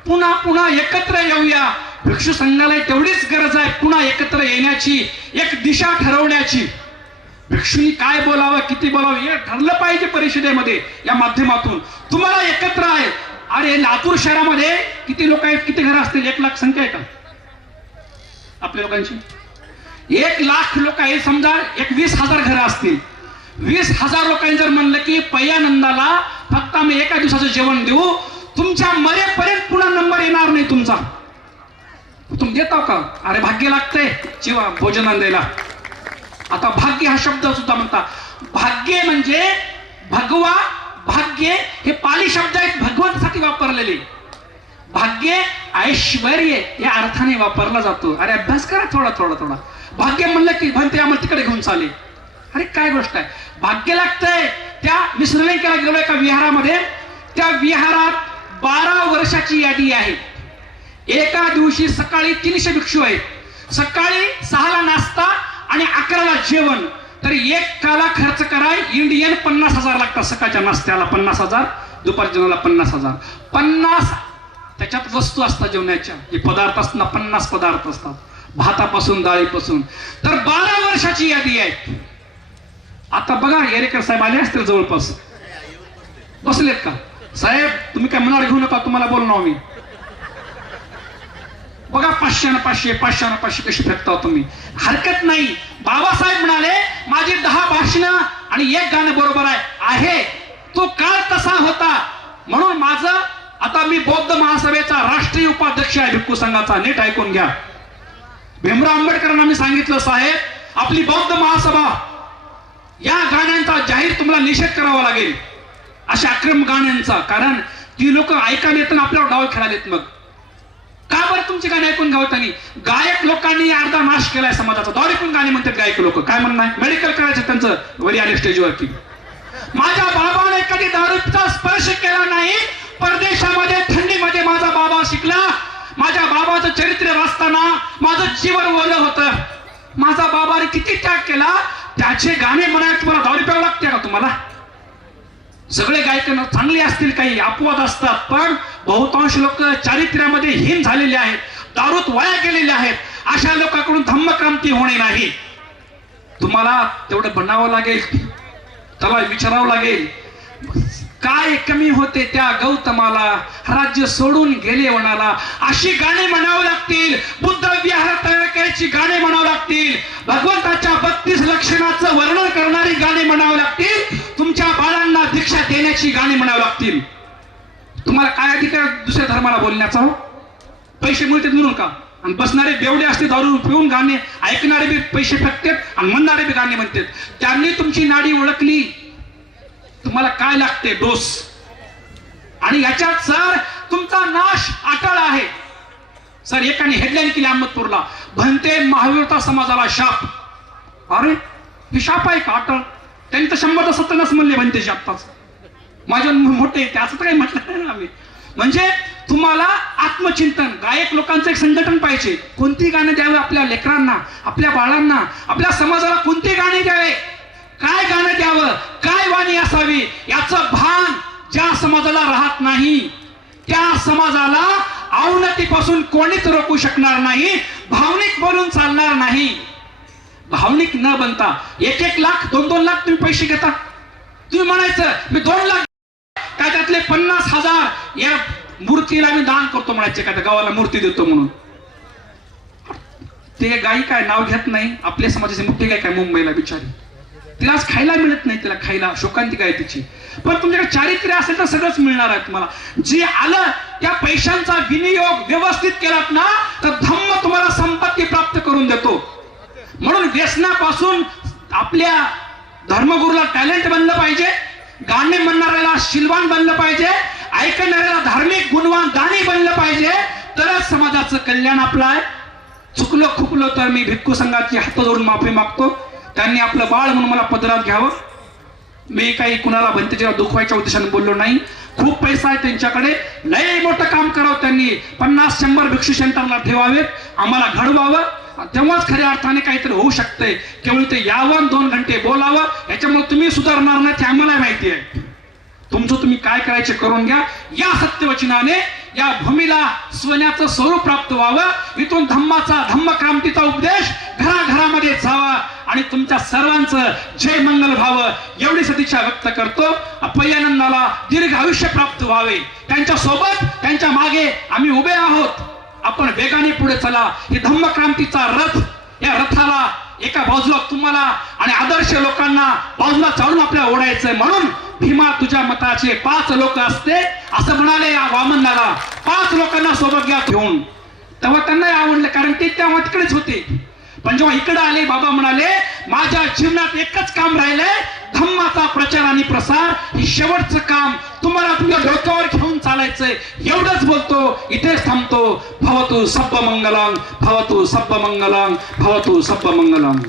पुन्हा पुन्हा एकत्र येऊया. भिक्षू संघाला तेवढीच गरज आहे पुन्हा एकत्र येण्याची, एक दिशा ठरवण्याची. भिक्षूंनी काय बोलावं, किती बोलावं हे ठरलं पाहिजे परिषदेमध्ये. या माध्यमातून तुम्हाला एकत्र आहे. अरे लातूर शहरामध्ये किती लोक आहेत, किती घरं असतील? 1 लाख संख्या आहे का आपल्या लोकांची? 1 लाख लोक आहे समजा, 20,000 घरं असतील. 20,000 लोकांनी जर म्हणलं की पय्यानंदाला फक्त आम्ही एका दिवसाचं जेवण देऊ, तुमच्या मरेपर्यंत पुन्हा नंबर येणार नाही तुमचा. तुम्ही देता का? अरे भाग्य लागतंय जेव्हा भोजनान द्यायला. आता भाग्य हा शब्द सुद्धा म्हणता. भाग्य म्हणजे भगवा, भाग्य हे पाली शब्द आहेत भगवंतासाठी वापरलेले. भाग्य ऐश्वर्य या अर्थाने वापरला जातो. अरे अभ्यास करा थोडा थोडा थोडा. भाग्य म्हणलं की म्हणते आम्हाला तिकडे घेऊन चालेल. अरे काय गोष्ट आहे, भाग्य लागतंय. त्या मी श्रीलंकेला गेलो एका विहारामध्ये. त्या विहारात 12 वर्षाची यादी आहे. एका दिवशी सकाळी 300 भिक्षू आहेत. सकाळी 6ला नाश्ता आणि 11ला जेवण. तर एकाला खर्च कराय इंडियन 50,000 लागतात. सकाळच्या नाश्त्याला 50,000, दुपारच्या जेवणाला 50,000. 50 त्याच्यात वस्तू असतात जेवणाच्या, जे पदार्थ असतात 50 पदार्थ असतात, भातापासून डाळीपासून. तर 12 वर्षाची यादी आहे. आता बघा, येरेकर साहेब आले असतील जवळपास, बसलेत का? साहेब तुम्ही काय मनावर घेऊ नका, तुम्हाला बोलणार मी. बघा 500 न 500, 500 न 500 कशी फेकता तुम्ही. हरकत नाही. बाबासाहेब म्हणाले माझी 10 भाषणं आणि 1 गाणं बरोबर आहे. तो काळ तसा होता. म्हणून माझं आता मी बौद्ध महासभेचा राष्ट्रीय उपाध्यक्ष आहे भिक्खू संघाचा. नीट ऐकून घ्या. भीमराव आंबेडकरांना मी सांगितलं साहेब आपली बौद्ध महासभा, या गाण्यांचा जाहीर तुम्हाला निषेध करावा लागेल, अशा अक्रम गाण्यांचा. कारण ती लोक ऐकायला येत आपल्यावर डाव खेळायला येत. मग का बरं तुमची गाणी ऐकून गावतानी? गायक लोकांनी अर्धा नाश केलाय समाजाचा. दारू पण गाणी म्हणतात गायक लोक. काय म्हणणार? मेडिकल करायचं त्यांचं. वरी आले स्टेजवरती. माझ्या बाबाने कधी दारूचा स्पर्श केला नाही. परदेशामध्ये थंडीमध्ये माझा बाबा शिकला. माझ्या बाबाचं चरित्र वाचताना माझं जीवन ओलं होतं. माझा बाबाने किती त्याग केला. त्याचे गाणे म्हणायला तुम्हाला दारू प्यावं लागते का तुम्हाला? सगळे गायक चांगले असतील, काही अपवाद असतात, पण बहुतांश लोक चारित्र्यामध्ये हीन झालेले आहेत, दारूत वाया गेलेले आहेत. अशा लोकांकडून धम्मक्रांती होणे नाही. तुम्हाला तेवढं बनावं लागेल, त्याला विचारावं लागेल काय कमी होते त्या गौतमाला, राज्य सोडून गेले वनाला. अशी गाणे म्हणावं लागतील. बुद्ध विहार तयार करायची गाणे म्हणावं लागतील. भगवंताच्या 32 लक्षणाचं वर्णन करणारी गाणे म्हणावं लागतील. तुमच्या बाळांना दीक्षा देण्याची गाणी म्हणावं लागतील. तुम्हाला काय अधिकार दुसऱ्या धर्माला बोलण्याचा? हो, पैसे मिळतात म्हणून का? आणि बसणारे बेवडे असते दारू पिऊन गाणे ऐकणारे बी पैसे फेकतात आणि म्हणणारे बी गाणे म्हणतात. त्यांनी तुमची नाडी ओळखली. तुम्हाला काय लागते? डोस. आणि याच्यात सर तुमचा नाश अटळ आहे. सर एकाने हेडलाईन केली अहमदपूरला, भंते महावीरता समाजाला शाप. अरे हे शाप आहे का अटळ? त्यांनी तर 100-70 म्हणले भंतेचे आत्ताच. माझ्या मोठे ते असं तर काही म्हटलं नाही ना आम्ही. म्हणजे तुम्हाला आत्मचिंतन, गायक लोकांचं एक संघटन पाहिजे. कोणती गाणं द्यावे आपल्या लेकरांना, आपल्या बाळांना, आपल्या समाजाला कोणते गाणे द्यावे, काय गाणं द्यावं, काय वाणी असावी, याचं भान ज्या समाजाला राहत नाही त्या समाजाला अवनतीपासून कोणीच रोखू शकणार नाही. भावनिक बोलून चालणार नाही. भावनिक न बनता 1-1 लाख 2-2 लाख तुम्ही पैसे घेता. तुम्ही म्हणायचं मी 2 लाख काय त्यातले 50,000 या मूर्तीला मी दान करतो म्हणायचे, का त्या गावाला मूर्ती देतो म्हणून. ते गाई काय नाव घेत नाही, आपल्या समाजाची मोठी गाय काय मुंबईला बिचारी, तिलाच खायला मिळत नाही, तिला खायला शोकांतिका आहे तिची. पण तुमच्याकडे चारित्र्य असेल तर सगळंच मिळणार आहे तुम्हाला. जे आलं त्या पैशांचा विनियोग व्यवस्थित केलात ना तर धम्म तुम्हाला संपत्ती प्राप्त करून देतो. म्हणून व्यसनापासून आपल्या धर्मगुरूला टॅलेंट बनलं पाहिजे, गाणे म्हणणाऱ्याला शिलवान बनलं पाहिजे, ऐकणाऱ्याला धार्मिक गुणवान दानी बनलं पाहिजे, तरच समाजाचं कल्याण आपलं आहे. चुकलो खुकलो तर मी भिक्खू संघाची हात जोडून माफी मागतो. त्यांनी आपलं बाळ म्हणून मला पदरात घ्यावं. मी काही कुणाला भंतेजीला दुखवायच्या उद्देशाने बोललो नाही. खूप पैसा आहे त्यांच्याकडे, लय मोठं काम करावं त्यांनी. 50-100 भिक्षू सेंटरला ठेवावेत, आम्हाला घडवावं, तेव्हाच खऱ्या अर्थाने काहीतरी होऊ शकतंय. केवळ ते यावं 2 घंटे बोलावं, याच्यामुळे तुम्ही सुधारणार नाही ते आम्हाला माहिती आहे. तुमचं तुम्ही काय करायचे करून घ्या. या सत्यवचनाने या भूमीला सोन्याचं स्वरूप प्राप्त व्हावं. इथून धम्माचा धम्मक्रांतीचा उपदेश घराघरामध्ये जावा आणि तुमच्या सर्वांचं जय मंगल व्हावं एवढी सदिच्छा व्यक्त करतो. अप्पय्यानंदाला दीर्घ आयुष्य प्राप्त व्हावे, त्यांच्या सोबत त्यांच्या मागे आम्ही उभे आहोत. आपण वेगाने पुढे चला. हे धम्मक्रांतीचा रथ, या रथाला एका बाजूला तुम्हाला आणि आदर्श लोकांना बाजूला चालून आपल्याला ओढायचंय. म्हणून भीमा तुझ्या मताचे 5 लोक असते असं म्हणाले या वामनदादा. 5 लोकांना सोबत घ्या घेऊन. तेव्हा त्यांना आवडलं, कारण ते तेव्हा तिकडेच होते. पण जेव्हा इकडे आले बाबा म्हणाले माझ्या जीवनात एकच काम राहिलंय, धम्माचा प्रचार आणि प्रसार. हे शेवटचं काम तुम्हाला तुमच्या डोक्यावर घेऊन चालायचंय. एवढंच बोलतो, इथेच थांबतो. भवतु सब्ब मंगलम, भवतु सब्ब मंगलम, भवतु सब्ब मंगलम.